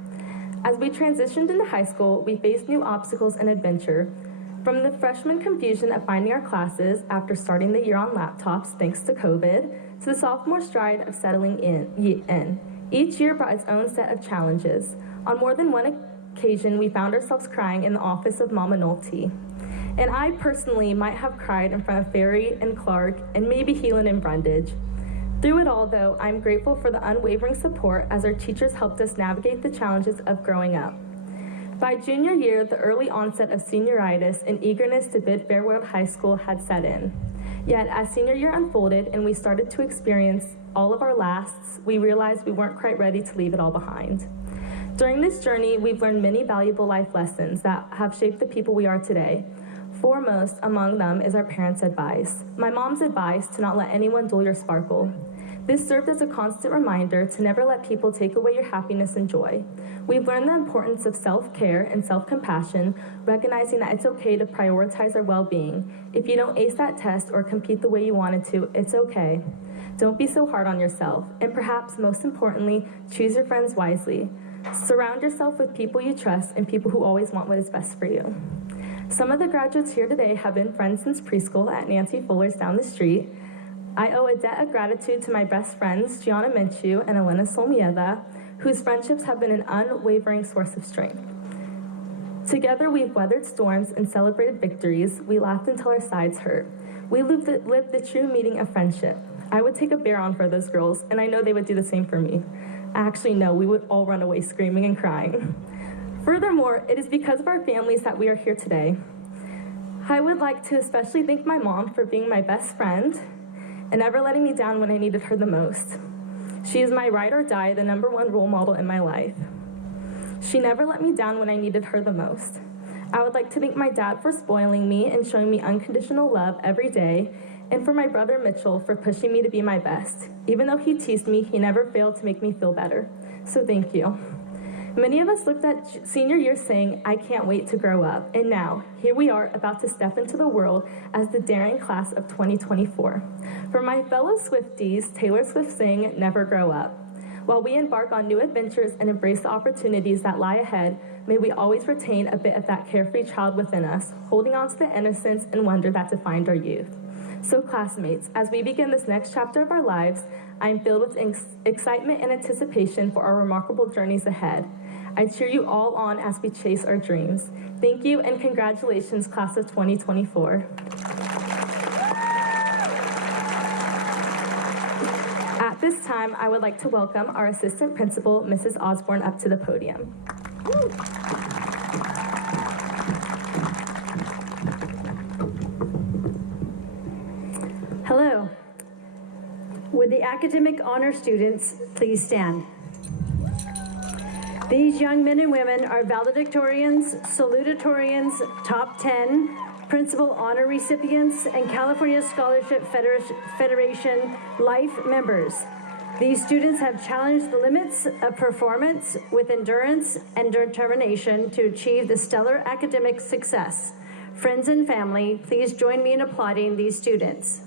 As we transitioned into high school, we faced new obstacles and adventure. From the freshman confusion of finding our classes after starting the year on laptops thanks to COVID, to the sophomore stride of settling in. Each year brought its own set of challenges. On more than one occasion, we found ourselves crying in the office of Mama Nolte. And I personally might have cried in front of Ferry and Clark and maybe Heelan and Brundage. Through it all, though, I'm grateful for the unwavering support as our teachers helped us navigate the challenges of growing up. By junior year, the early onset of senioritis and eagerness to bid farewell to high school had set in. Yet, as senior year unfolded and we started to experience all of our lasts, we realized we weren't quite ready to leave it all behind. During this journey, we've learned many valuable life lessons that have shaped the people we are today. Foremost among them is our parents' advice. My mom's advice to not let anyone dull your sparkle. This served as a constant reminder to never let people take away your happiness and joy. We've learned the importance of self-care and self-compassion, recognizing that it's okay to prioritize our well-being. If you don't ace that test or compete the way you wanted to, it's okay. Don't be so hard on yourself. And perhaps most importantly, choose your friends wisely. Surround yourself with people you trust and people who always want what is best for you. Some of the graduates here today have been friends since preschool at Nancy Fuller's down the street. I owe a debt of gratitude to my best friends, Gianna Menchu and Elena Solmieda, whose friendships have been an unwavering source of strength. Together, we've weathered storms and celebrated victories. We laughed until our sides hurt. We lived the true meaning of friendship. I would take a bear on for those girls, and I know they would do the same for me. Actually, no, we would all run away screaming and crying. Furthermore, it is because of our families that we are here today. I would like to especially thank my mom for being my best friend and never letting me down when I needed her the most. She is my ride or die, the #1 role model in my life. She never let me down when I needed her the most. I would like to thank my dad for spoiling me and showing me unconditional love every day, and for my brother Mitchell for pushing me to be my best. Even though he teased me, he never failed to make me feel better. So thank you. Many of us looked at senior year saying, I can't wait to grow up. And now, here we are about to step into the world as the daring class of 2024. For my fellow Swifties, Taylor Swift sang, Never Grow Up. While we embark on new adventures and embrace the opportunities that lie ahead, may we always retain a bit of that carefree child within us, holding on to the innocence and wonder that defined our youth. So classmates, as we begin this next chapter of our lives, I am filled with excitement and anticipation for our remarkable journeys ahead. I cheer you all on as we chase our dreams. Thank you and congratulations, class of 2024. At this time, I would like to welcome our assistant principal, Mrs. Osborne, up to the podium. Hello. Would the academic honor students please stand? These young men and women are valedictorians, salutatorians, top 10, principal honor recipients, and California Scholarship Federation Life members. These students have challenged the limits of performance with endurance and determination to achieve the stellar academic success. Friends and family, please join me in applauding these students.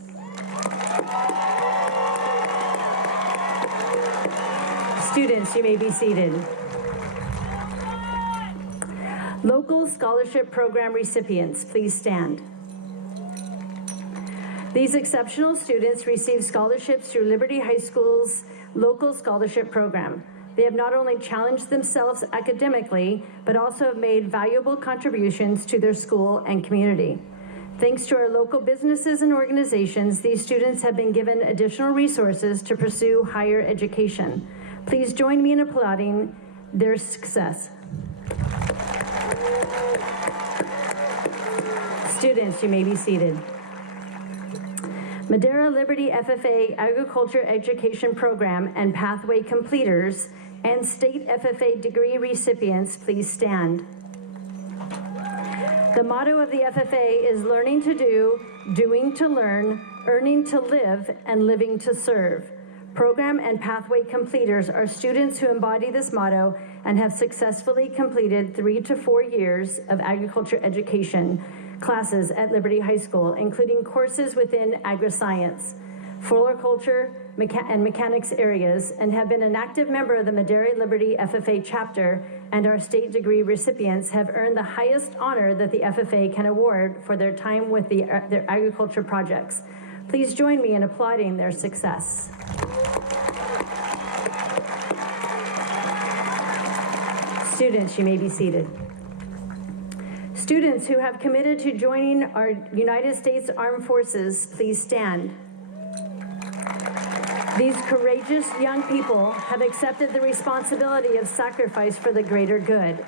Students, you may be seated. Local Scholarship Program recipients, please stand. These exceptional students receive scholarships through Liberty High School's Local Scholarship Program. They have not only challenged themselves academically, but also have made valuable contributions to their school and community. Thanks to our local businesses and organizations, these students have been given additional resources to pursue higher education. Please join me in applauding their success. Students, you may be seated. Madera Liberty FFA Agriculture Education Program and Pathway Completers and State FFA degree recipients, please stand. The motto of the FFA is learning to do, doing to learn, earning to live, and living to serve. Program and Pathway Completers are students who embody this motto and have successfully completed 3 to 4 years of agriculture education classes at Liberty High School, including courses within agri-science, floriculture, and mechanics areas, and have been an active member of the Madera Liberty FFA chapter, and our state degree recipients have earned the highest honor that the FFA can award for their time with their agriculture projects. Please join me in applauding their success. Students, you may be seated. Students who have committed to joining our United States Armed Forces, please stand. These courageous young people have accepted the responsibility of sacrifice for the greater good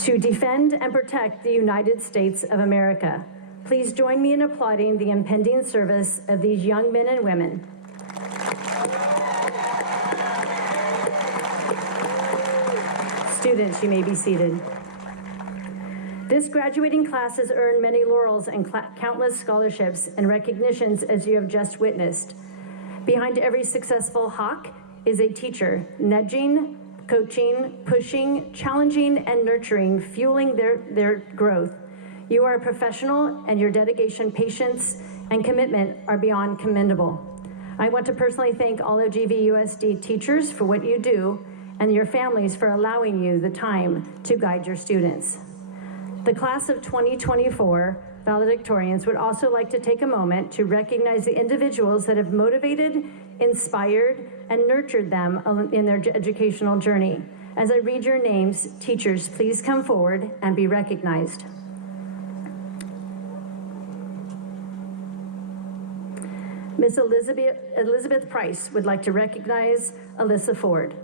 to defend and protect the United States of America. Please join me in applauding the impending service of these young men and women. Students, you may be seated. This graduating class has earned many laurels and countless scholarships and recognitions, as you have just witnessed. Behind every successful Hawk is a teacher, nudging, coaching, pushing, challenging, and nurturing, fueling their growth. You are a professional, and your dedication, patience, and commitment are beyond commendable. I want to personally thank all of GVUSD teachers for what you do, and your families for allowing you the time to guide your students. The class of 2024 valedictorians would also like to take a moment to recognize the individuals that have motivated, inspired, and nurtured them in their educational journey. As I read your names, teachers, please come forward and be recognized. Miss Elizabeth Price would like to recognize Alyssa Ford.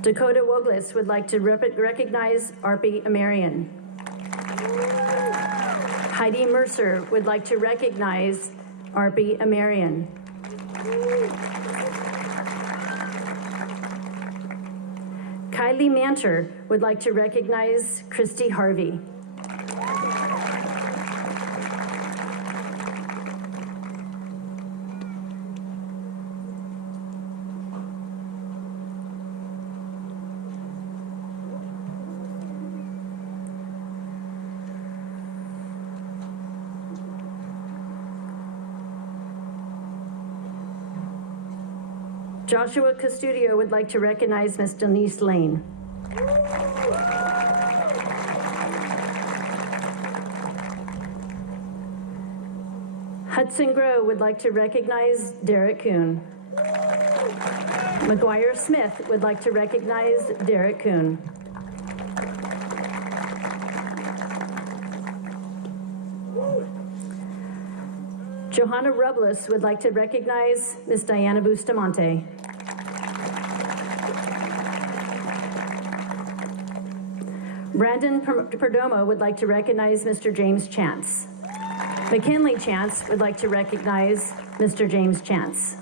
Dakota Woglis would like to recognize Arpi Amarian. Heidi Mercer would like to recognize Arpi Amarian. Kylie Manter would like to recognize Christy Harvey. Joshua Custodio would like to recognize Miss Denise Lane. Hudson Grow would like to recognize Derek Kuhn. McGuire Smith would like to recognize Derek Kuhn. Johanna Rubles would like to recognize Miss Diana Bustamante. Brandon Perdomo would like to recognize Mr. James Chance. McKinley Chance would like to recognize Mr. James Chance.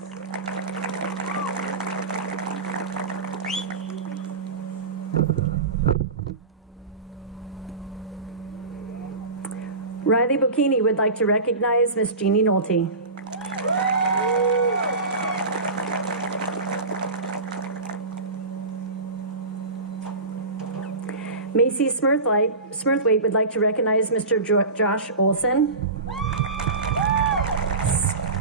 Riley Bocchini would like to recognize Miss Jeannie Nolte. Macy Smurthwaite would like to recognize Mr. Josh Olson.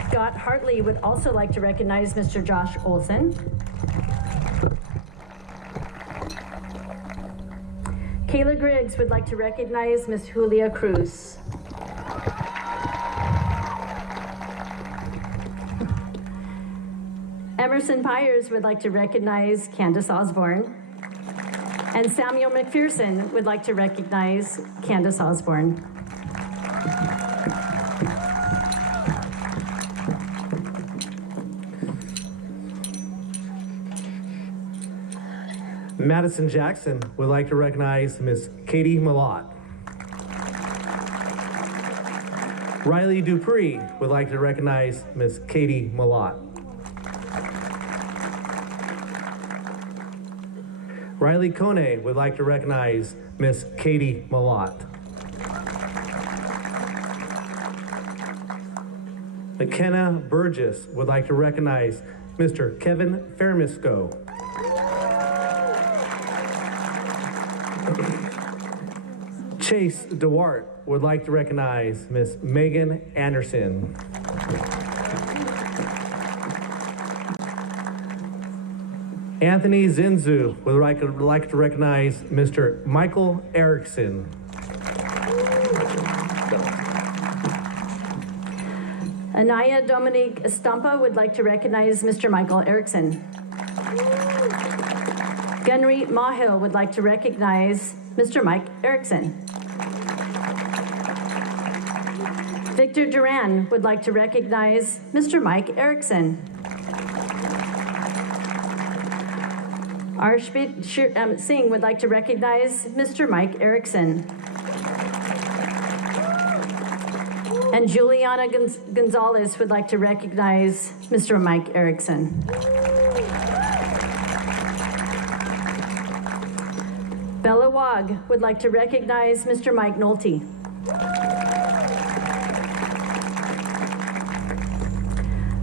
Scott Hartley would also like to recognize Mr. Josh Olson. Kayla Griggs would like to recognize Miss Julia Cruz. Emerson Pyers would like to recognize Candace Osborne. And Samuel McPherson would like to recognize Candace Osborne. Madison Jackson would like to recognize Miss Katie Malott. Riley Dupree would like to recognize Miss Katie Malott. Riley Kone would like to recognize Miss Katie Malott. McKenna Burgess would like to recognize Mr. Kevin Fermisco. Chase DeWart would like to recognize Miss Megan Anderson. Anthony Zinzu would like to recognize Mr. Michael Erickson. Anaya Dominique Estampa would like to recognize Mr. Michael Erickson. Gunreet Mahill would like to recognize Mr. Mike Erickson. Victor Duran would like to recognize Mr. Mike Erickson. Arshpreet Singh would like to recognize Mr. Mike Erickson. And Juliana Gonzalez would like to recognize Mr. Mike Erickson. Bella Wag would like to recognize Mr. Mike Nolte.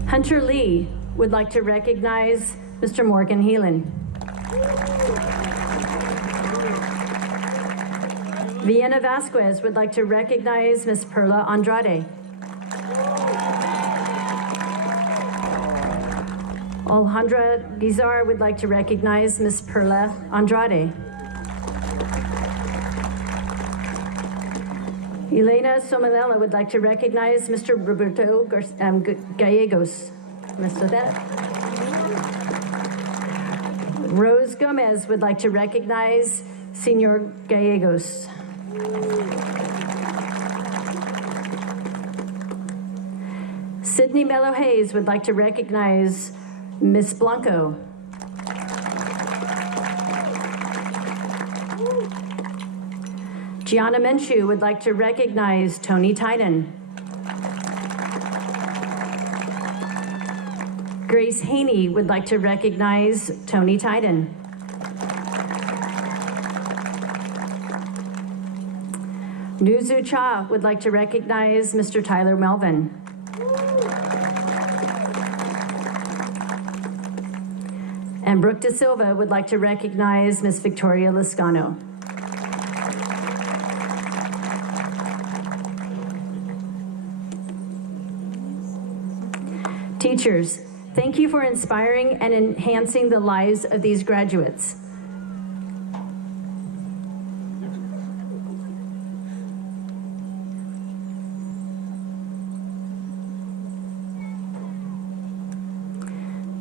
Hunter Lee would like to recognize Mr. Morgan Heelan. Vienna Vasquez would like to recognize Ms. Perla Andrade. Alejandra Guizar would like to recognize Ms. Perla Andrade. Elena Somalella would like to recognize Mr. Roberto Gallegos. Mr. That. Rose Gomez would like to recognize Senor Gallegos. Sydney Mello Hayes would like to recognize Miss Blanco. Gianna Menchu would like to recognize Tony Tyden. Grace Haney would like to recognize Tony Tyden. Nuzu Cha would like to recognize Mr. Tyler Melvin. And Brooke De Silva would like to recognize Miss Victoria Lascano. Teachers, thank you for inspiring and enhancing the lives of these graduates.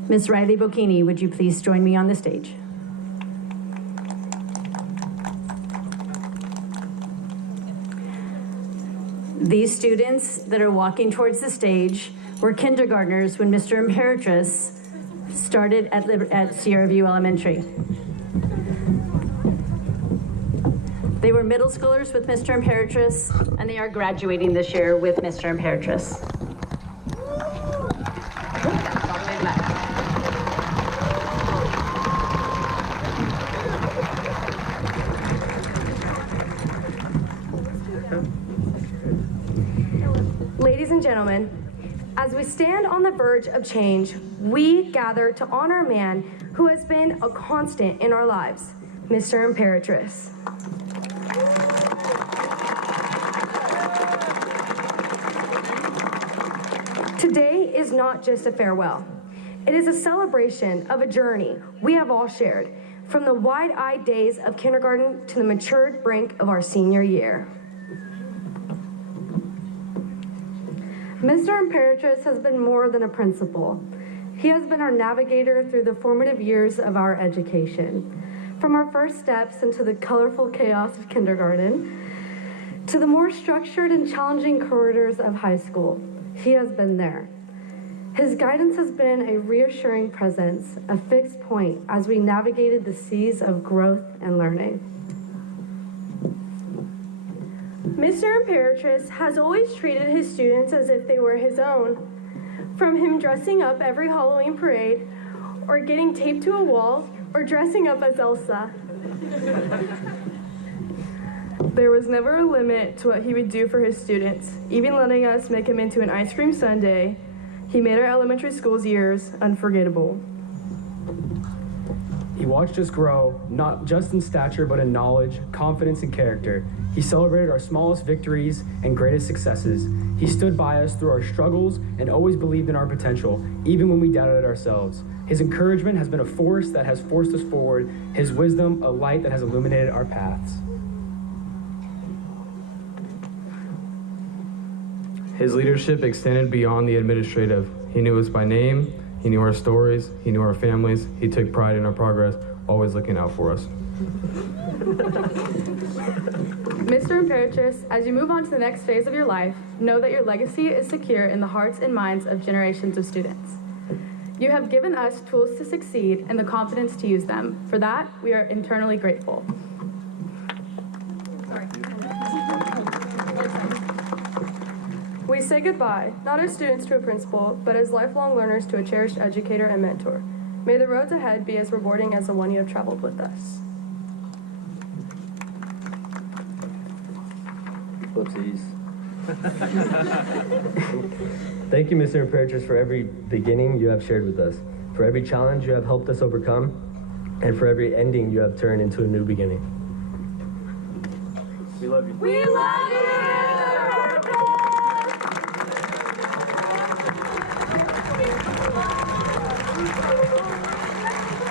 Ms. Riley Bocchini, would you please join me on the stage? These students that are walking towards the stage were kindergartners when Mr. Imperatrice started at Sierra View Elementary. They were middle schoolers with Mr. Imperatrice, and they are graduating this year with Mr. Imperatrice. Ladies and gentlemen, as we stand on the verge of change, we gather to honor a man who has been a constant in our lives, Mr. Imperatrice. Today is not just a farewell. It is a celebration of a journey we have all shared, from the wide-eyed days of kindergarten to the matured brink of our senior year. Mr. Imperatrice has been more than a principal. He has been our navigator through the formative years of our education. From our first steps into the colorful chaos of kindergarten to the more structured and challenging corridors of high school, he has been there. His guidance has been a reassuring presence, a fixed point as we navigated the seas of growth and learning. Mr. Imperatrice has always treated his students as if they were his own. From him dressing up every Halloween parade, or getting taped to a wall, or dressing up as Elsa. There was never a limit to what he would do for his students, even letting us make him into an ice cream sundae. He made our elementary school's years unforgettable. He watched us grow, not just in stature, but in knowledge, confidence, and character. He celebrated our smallest victories and greatest successes. He stood by us through our struggles and always believed in our potential, even when we doubted ourselves. His encouragement has been a force that has forced us forward, his wisdom, a light that has illuminated our paths. His leadership extended beyond the administrative. He knew us by name, he knew our stories, he knew our families, he took pride in our progress, always looking out for us. Mr. Imperatrice, as you move on to the next phase of your life, know that your legacy is secure in the hearts and minds of generations of students. You have given us tools to succeed and the confidence to use them. For that, we are eternally grateful. We say goodbye, not as students to a principal, but as lifelong learners to a cherished educator and mentor. May the roads ahead be as rewarding as the one you have traveled with us. Whoopsies. Thank you, Mr. Imperatrice, for every beginning you have shared with us, for every challenge you have helped us overcome, and for every ending you have turned into a new beginning. We love you. We love you!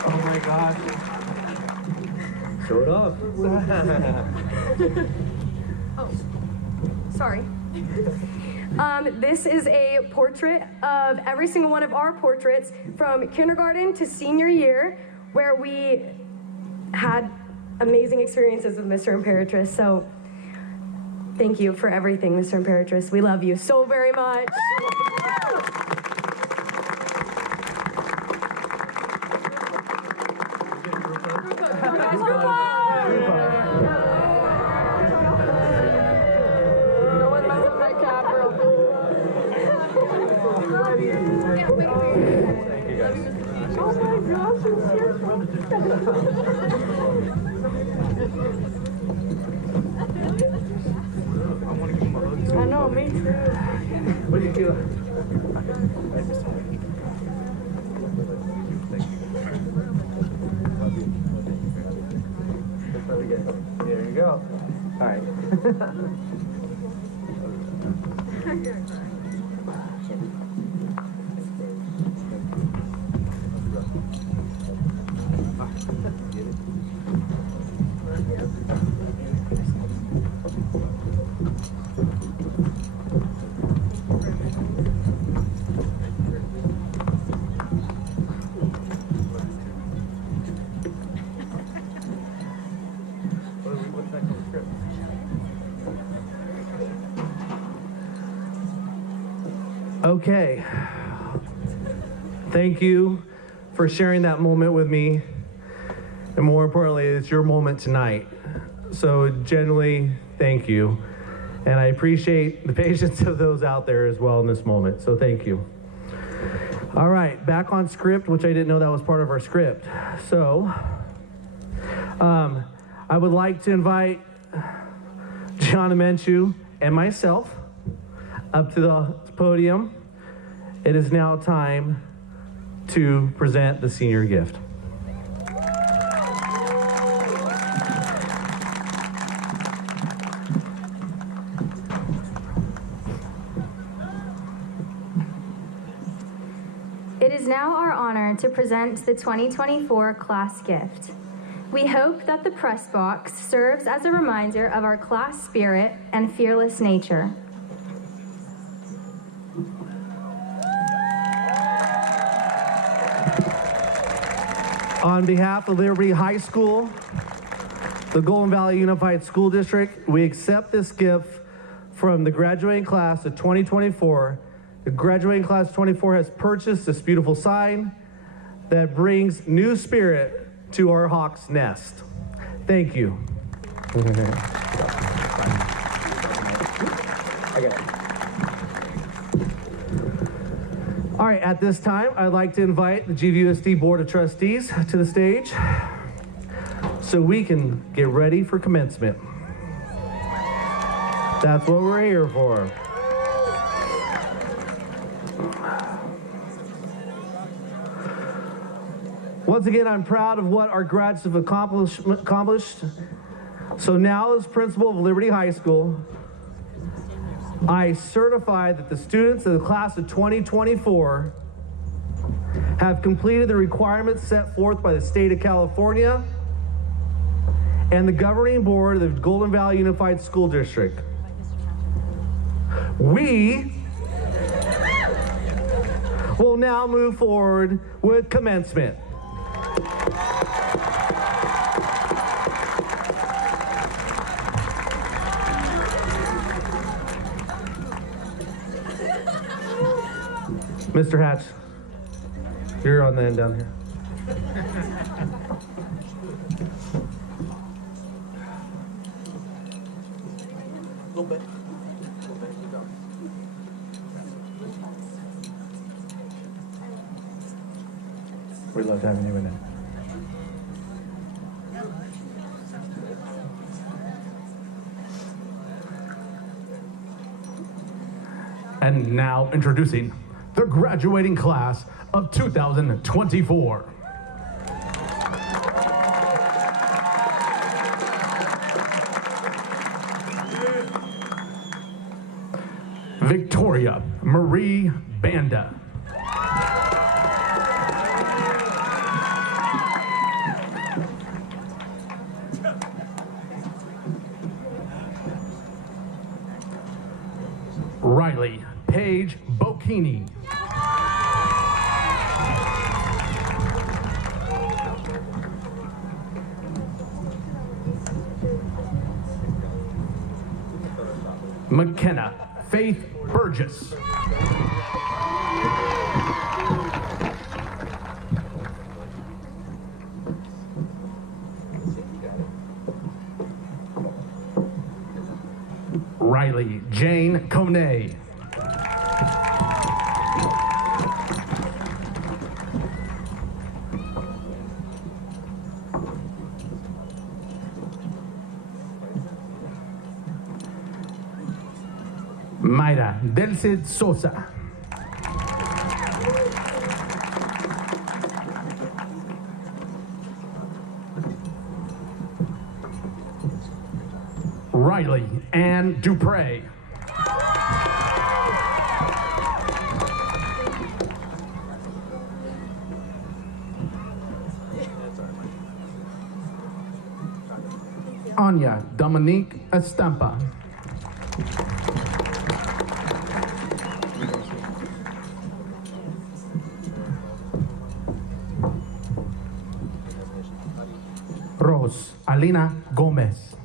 Oh my gosh. Show it off. Oh, sorry. This is a portrait of every single one of our portraits from kindergarten to senior year, where we had amazing experiences with Mr. Imperatrice. So thank you for everything, Mr. Imperatrice. We love you so very much. I know, me too. What do you feel? There you go. All right. Okay. Thank you for sharing that moment with me. And more importantly, it's your moment tonight. So genuinely, thank you. And I appreciate the patience of those out there as well in this moment. So thank you. All right, back on script, which I didn't know that was part of our script. So I would like to invite Gianna Menchu and myself up to the podium. It is now time to present the senior gift. It is now our honor to present the 2024 class gift. We hope that the press box serves as a reminder of our class spirit and fearless nature. On behalf of Liberty High School, the Golden Valley Unified School District, we accept this gift from the graduating class of 2024. The graduating class of 24 has purchased this beautiful sign that brings new spirit to our Hawk's Nest. Thank you. All right, at this time, I'd like to invite the GVUSD Board of Trustees to the stage so we can get ready for commencement. That's what we're here for. Once again, I'm proud of what our graduates have accomplished. So now, as principal of Liberty High School, I certify that the students of the class of 2024 have completed the requirements set forth by the state of California and the governing board of the Golden Valley Unified School District. We will now move forward with commencement. Mr. Hatch, you're on the end down here. A little bit. We'd love having you in it. And now introducing the graduating class of 2024. Victoria Marie Banda. Riley Paige Bocchini. McKenna Faith Burgess. Riley Jane Coney. Mayra Delcid Sosa. Riley Ann Dupre. Anya Dominique Estampa. Rose Alina Gomez.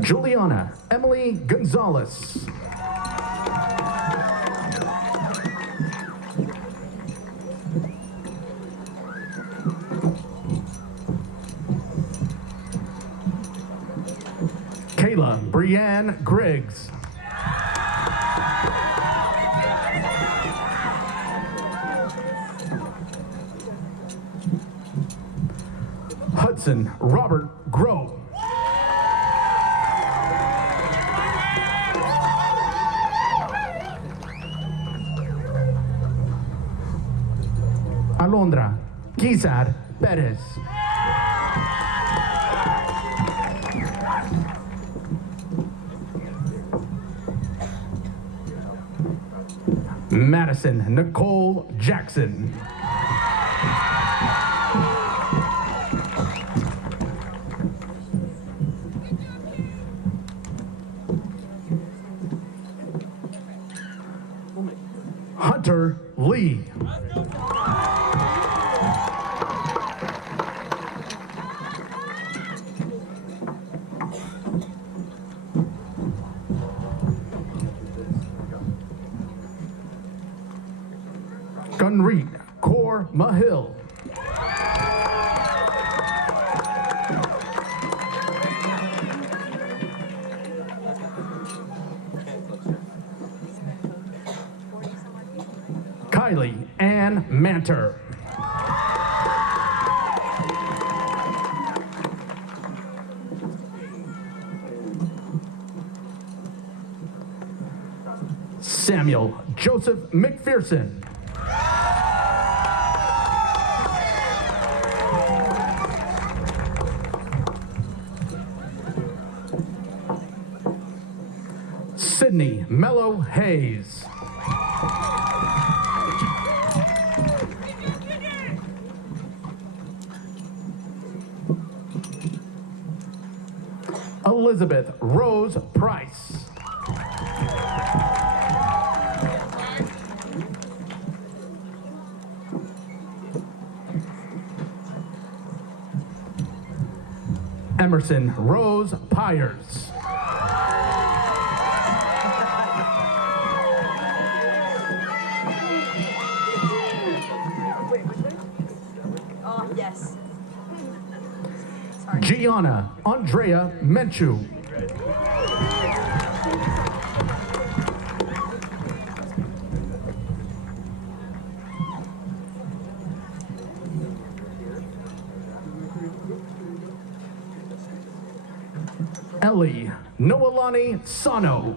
Juliana Emily Gonzalez. Kayla Brianne Griggs. Hudson Robert Grove. Alondra Guizar Perez. Madison Nicole Jackson. Hunter Lee. Gunreet Kaur Mahil. Kylie Ann Manter. Samuel Joseph McPherson. Sydney Mello Hayes. Elizabeth Rose Price. Emerson Rose Pyers. Yes. Gianna Andrea Menchu. Ellie Noelani Sano.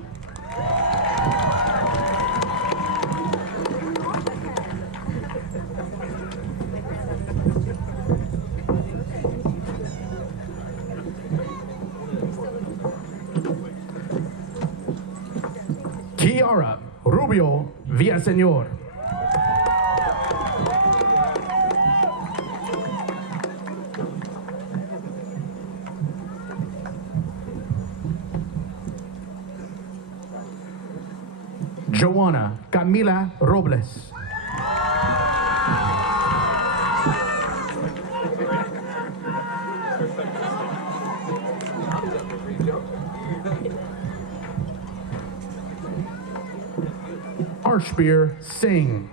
Kiara Rubio Villaseñor. Joanna Camila Robles. Arshbir Singh.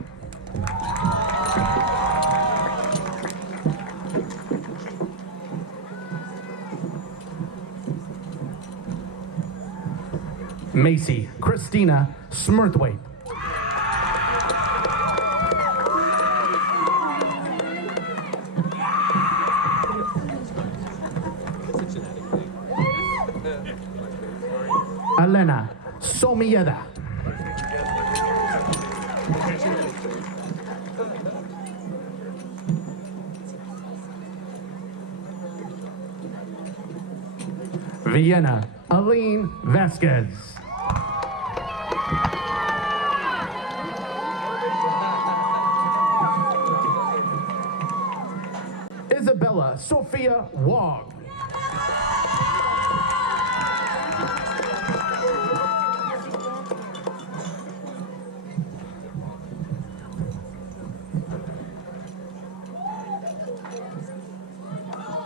Macy Christina Smurthwaite. Elena Somieda. Vienna Aline Vasquez. Isabella Sophia Wog.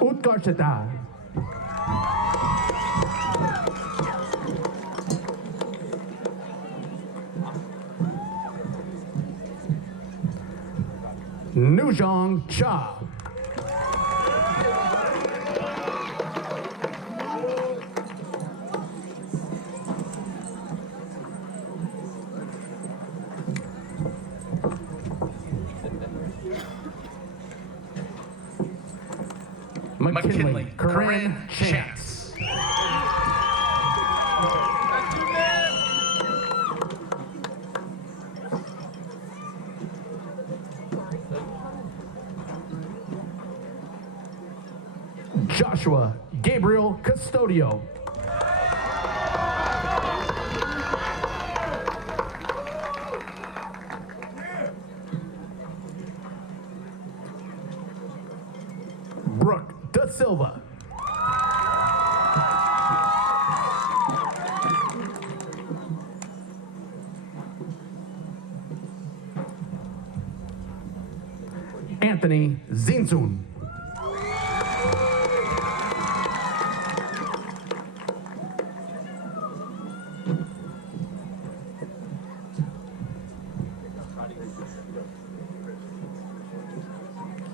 Utkarshita. Nujong Cha. McKinley Corinne Chance. Joshua Gabriel Custodio. Brooke Da Silva. Anthony Zinzun.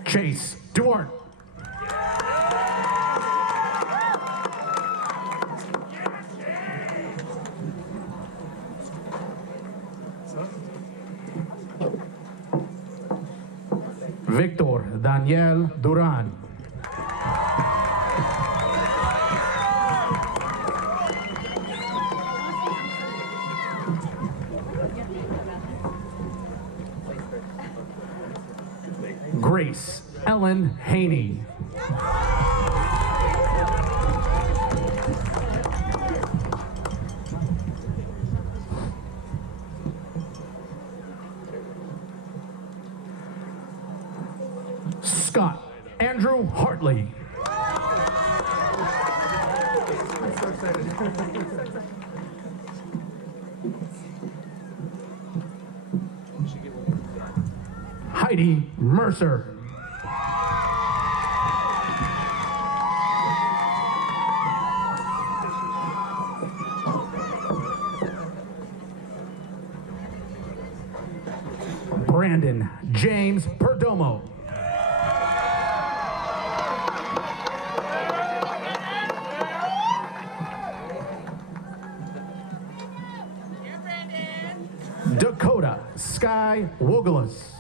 Chase Duarte. Victor Daniel Duran. Grace Ellen Haney. Scott Andrew Hartley. Heidi Mercer. Brandon James Perdomo. Dakota Sky Wogeles.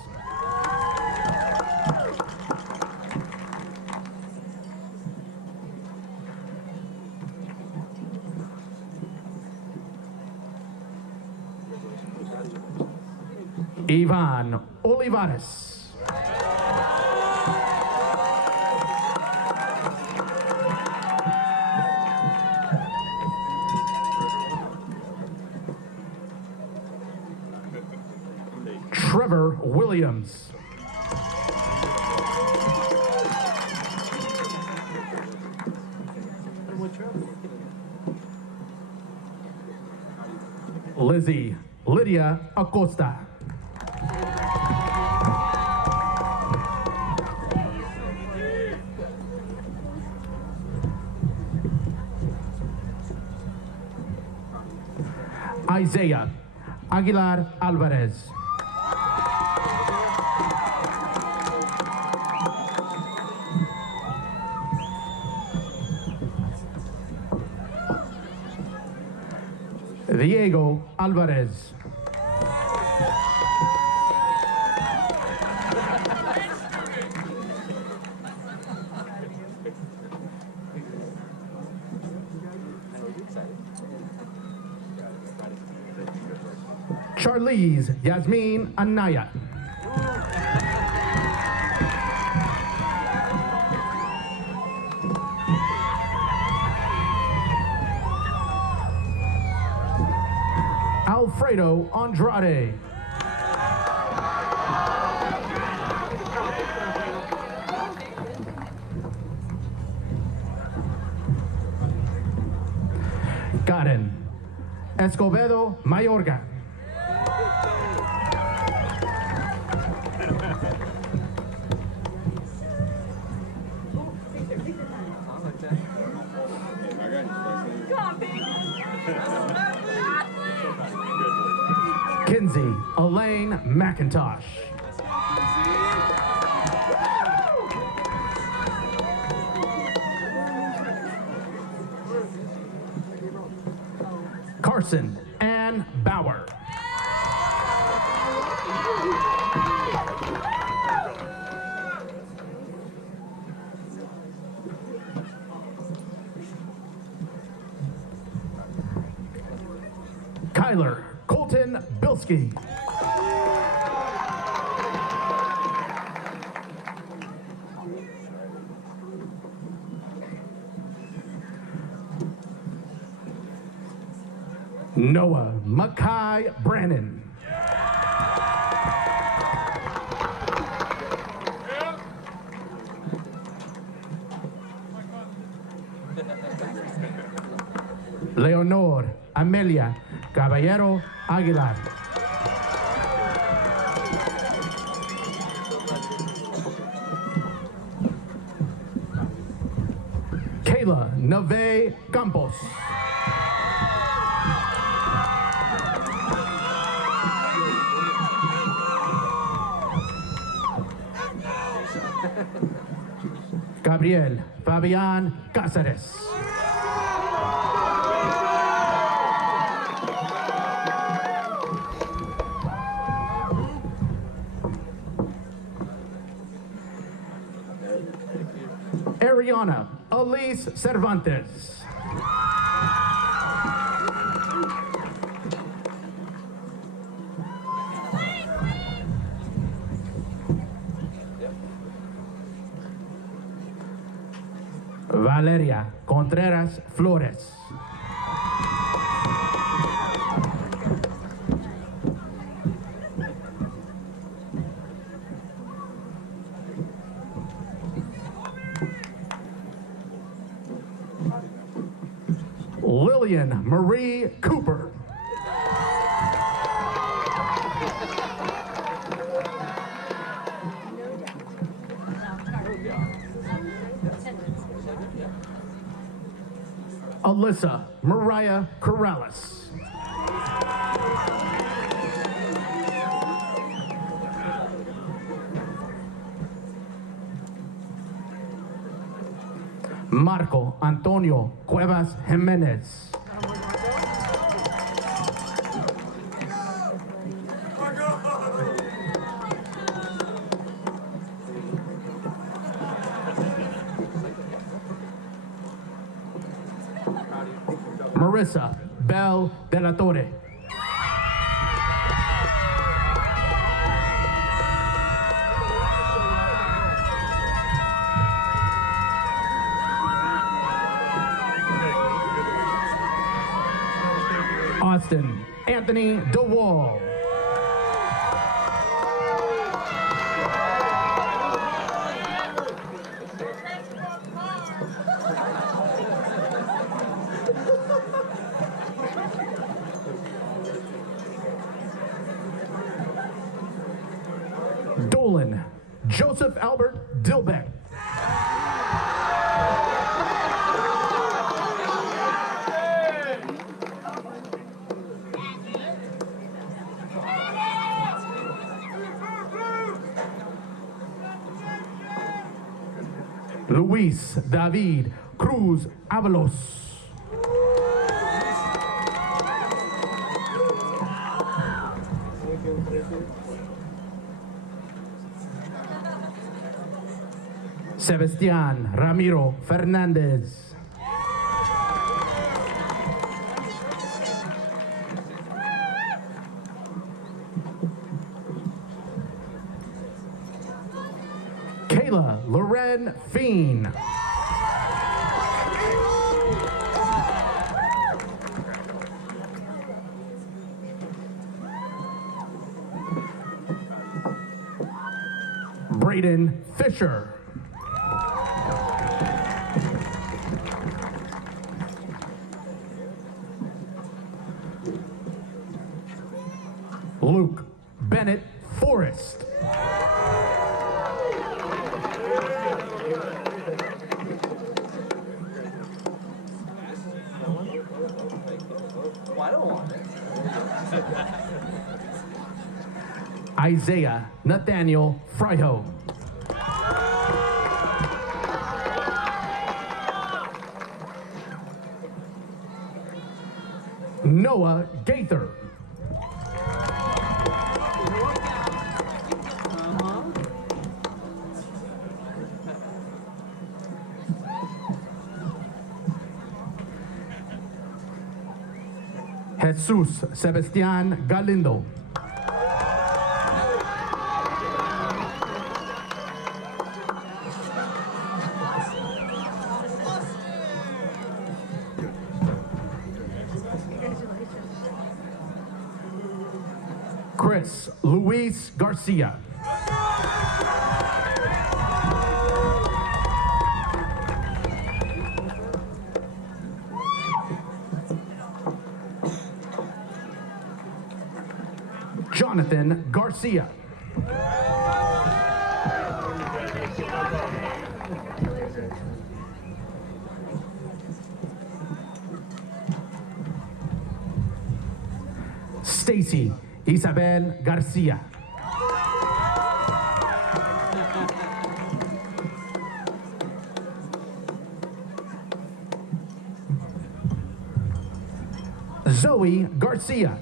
Ivan Olivares. Trevor Williams. Lizzie Lydia Acosta. Isaiah Aguilar Alvarez. Diego Alvarez. Charlize Yasmin Anaya. Alfredo Andrade. Karen Escobedo Mayorga. Kinsey Elaine McIntosh. Carson Ann Bauer. Kyler Colton Bilski. Noah Mackay Brannon. Leonor Amelia Caballero Aguilar. Kayla Neve Campos. Gabriel Fabián Cáceres. Ariana Elise Cervantes. Valeria Contreras Flores. Lillian Marie Cooper. Alyssa Mariah Corrales. Marco Antonio Cuevas Jimenez. Marissa Bell De La Torre. Austin Anthony DeWall. Dolan Joseph Albert Dilbeck. Luis David Cruz Avalos. Sebastián Ramiro Fernandez. Kayla Loren Feen. Braden Fisher. Luke Bennett Forrest. I don't want it. Isaiah Nathaniel Fryho. Noah Gaither. Jesus Sebastián Galindo. Chris Luis Garcia. Jonathan Garcia. Stacy Isabel Garcia. Zoe Garcia.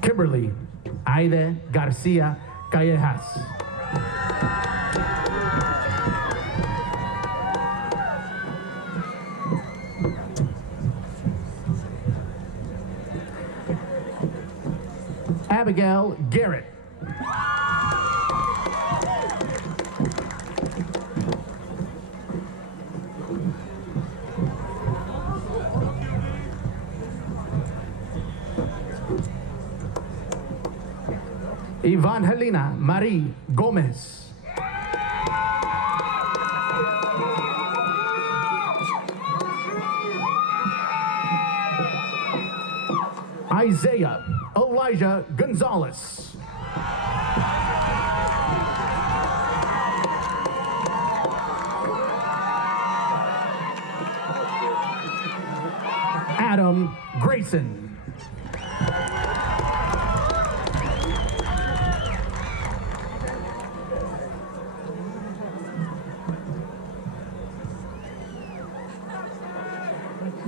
Kimberly Aide Garcia Callejas. Abigail Garrett. Evangelina Marie Gomez. Isaiah Elijah Gonzalez. Adam Grayson.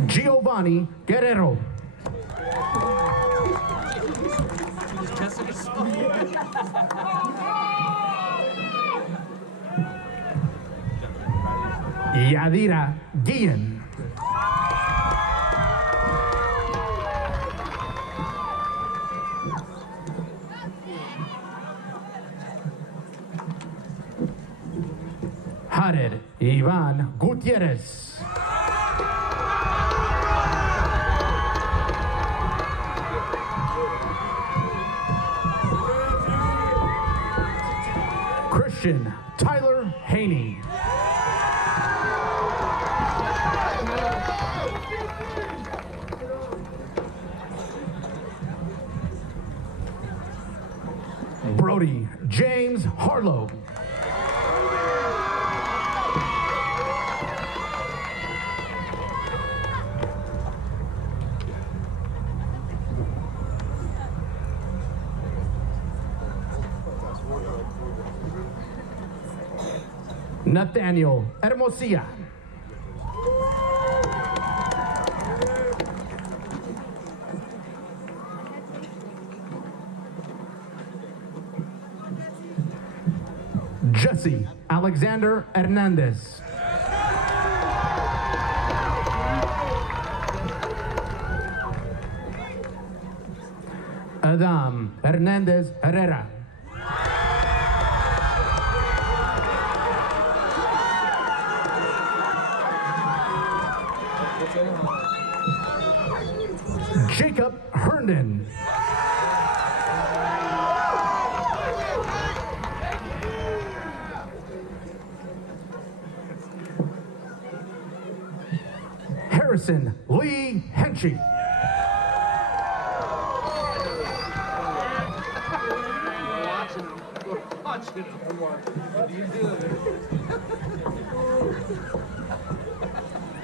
Giovanni Guerrero. Yadira Guillen. Jared Ivan Gutierrez. Christian Tyler Haney. Brody James Harlow. Nathaniel Hermosilla. Jesse Alexander Hernandez. Adam Hernandez Herrera. Jacob Herndon. Harrison Lee Henchy.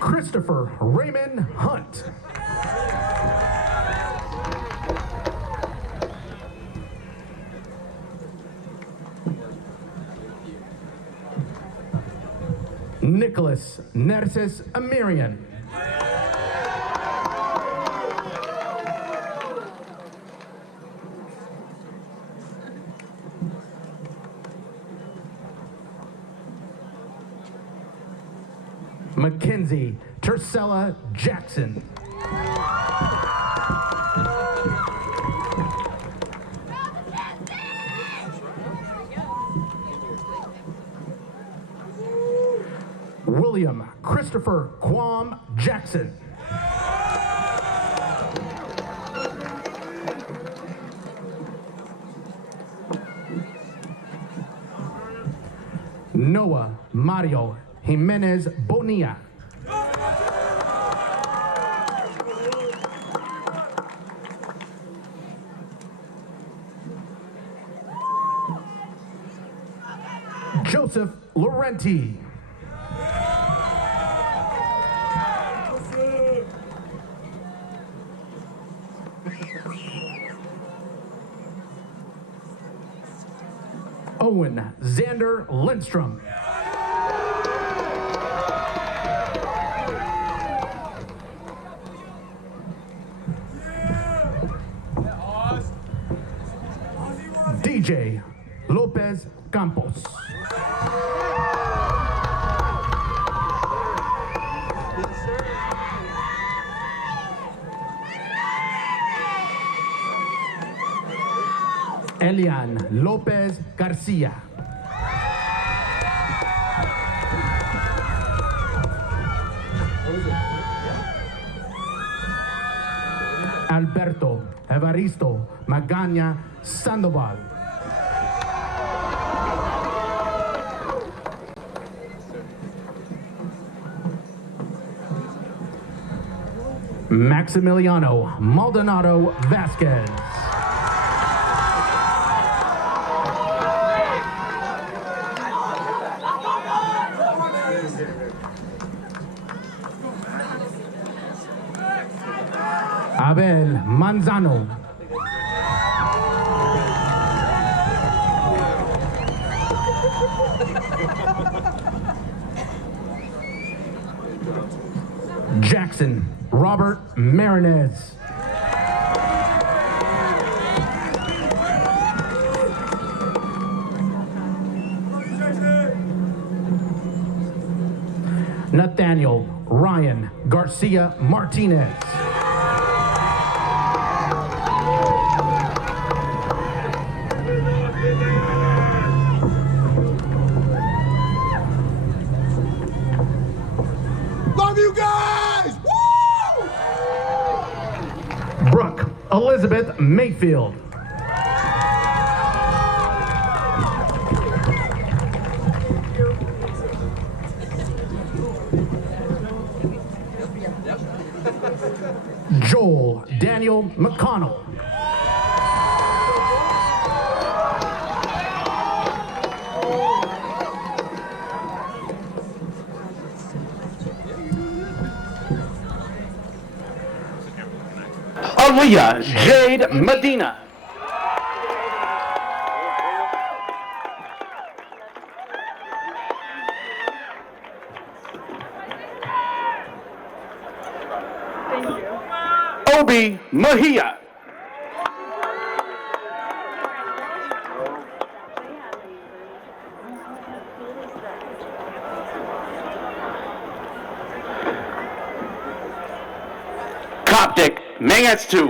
Christopher Raymond Hunt. Nicholas Narcissus Amirian. Mackenzie Tercella Jackson. William Christopher Quam Jackson. Noah Mario Jimenez Bonilla. Joseph Laurenti. Owen Xander Lindstrom. DJ Lopez Campos. Elian Lopez Garcia. Alberto Evaristo Magaña Sandoval. Maximiliano Maldonado Vasquez. Abel Manzano. Jackson Robert Marinez. Nathaniel Ryan Garcia Martinez. Love you guys! Woo! Brooke Elizabeth Mayfield. Daniel McConnell. Aaliyah Jade Medina. Obi Mejia. Coptic Mengestu.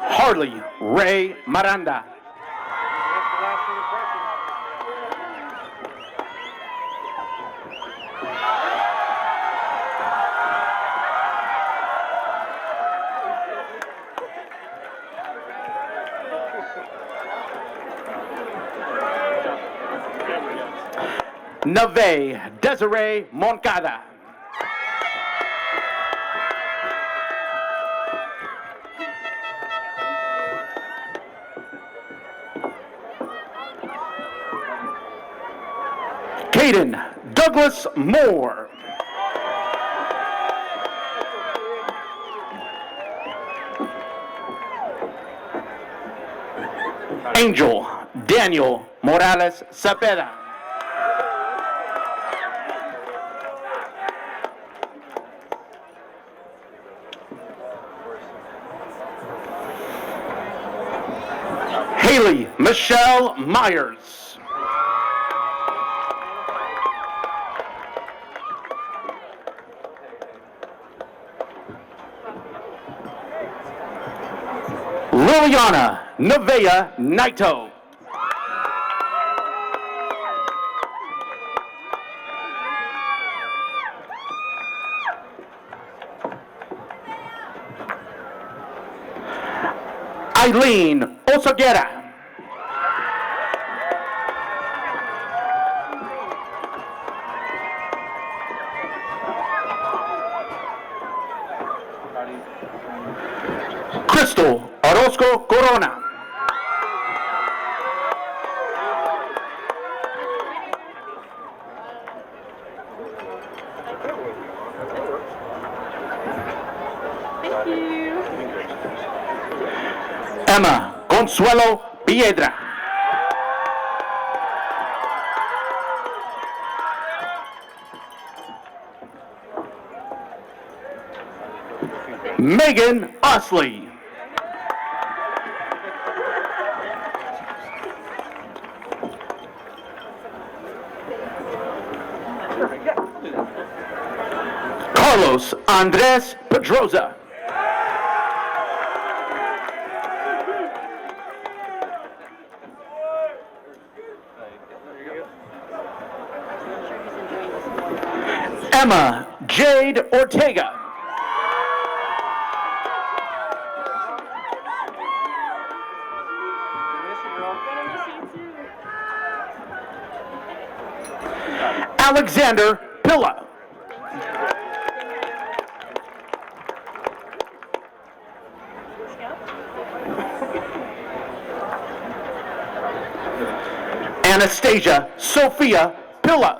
Harley Ray Miranda. Nave Desiree Moncada. Caden Douglas Moore. Angel Daniel Morales Cepeda. Haley Michelle Myers. Liliana Nevea Naito. Eileen Osaguera. Crystal Orozco Corona. Thank you. Emma Consuelo Piedra. Megan Osley. Carlos Andres Pedroza. Emma Jade Ortega. Alexander Pilla. Anastasia Sophia Pilla.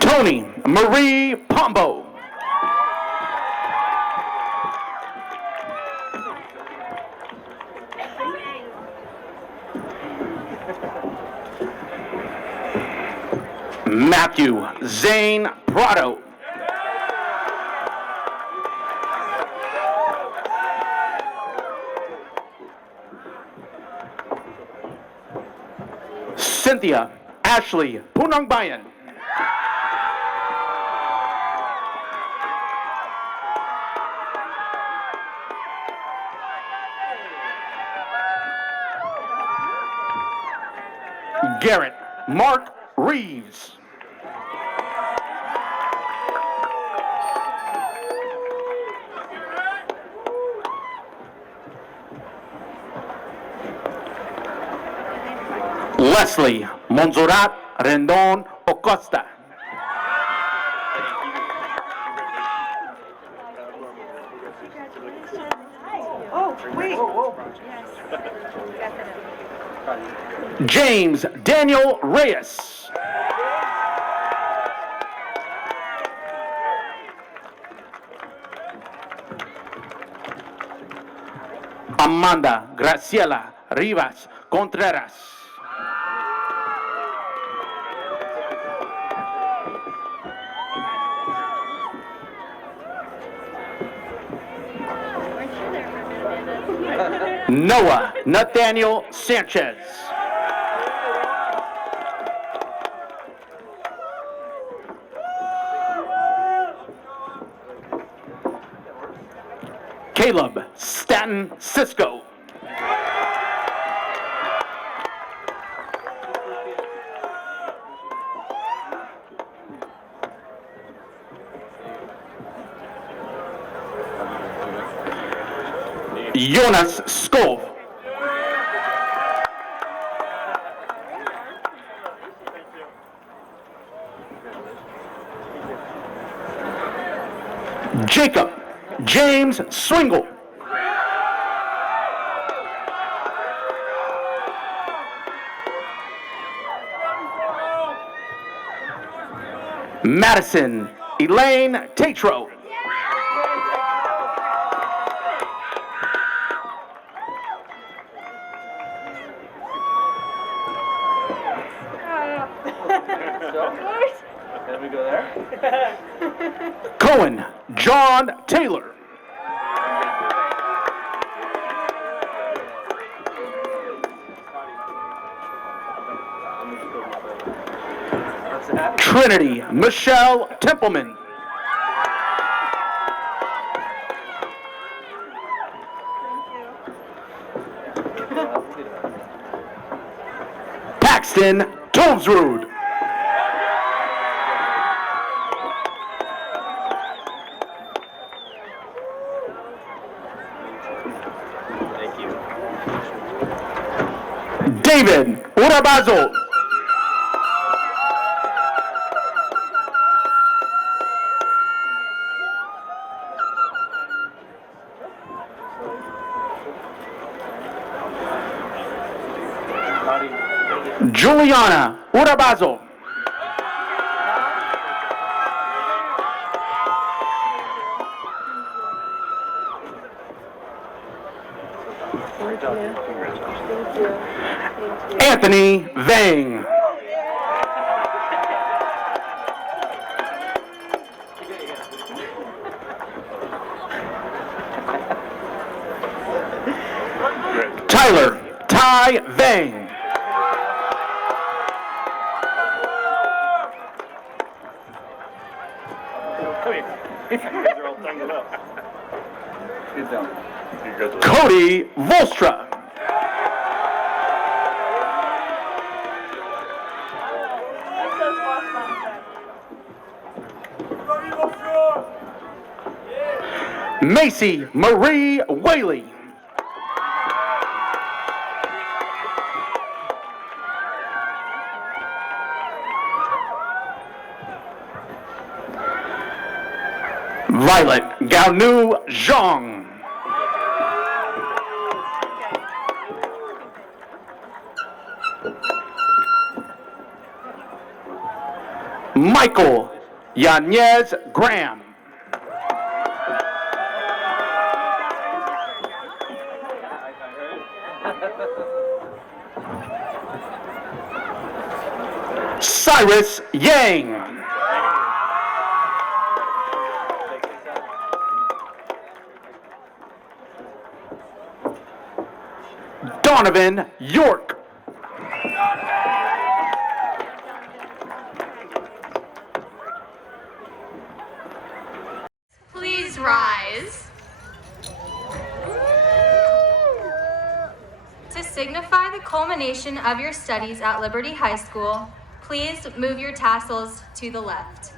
Tony Marie Pombo. Matthew Zane Prado. Cynthia Ashley Punangbayan. Garrett Mark Reeves. Wesley Monserrat Rendon Acosta. James Daniel Reyes. Amanda Graciela Rivas Contreras. Noah Nathaniel Sanchez. Caleb Stanton Cisco. Jonas Skov. Jacob James Swingle. Madison Elaine Tatro. Can we go there? Cohen John Taylor. Trinity Michelle Templeman. Paxton Tovsrud. David Urabazo. Juliana Urabazo. Anthony Vang. Tyler Ty Vang. Cody Volstra. Macy Marie Whaley. Violet Gaonu Zhang. Michael Yanez Graham. Cyrus Yang. Donovan York. Please rise. To signify the culmination of your studies at Liberty High School, please move your tassels to the left.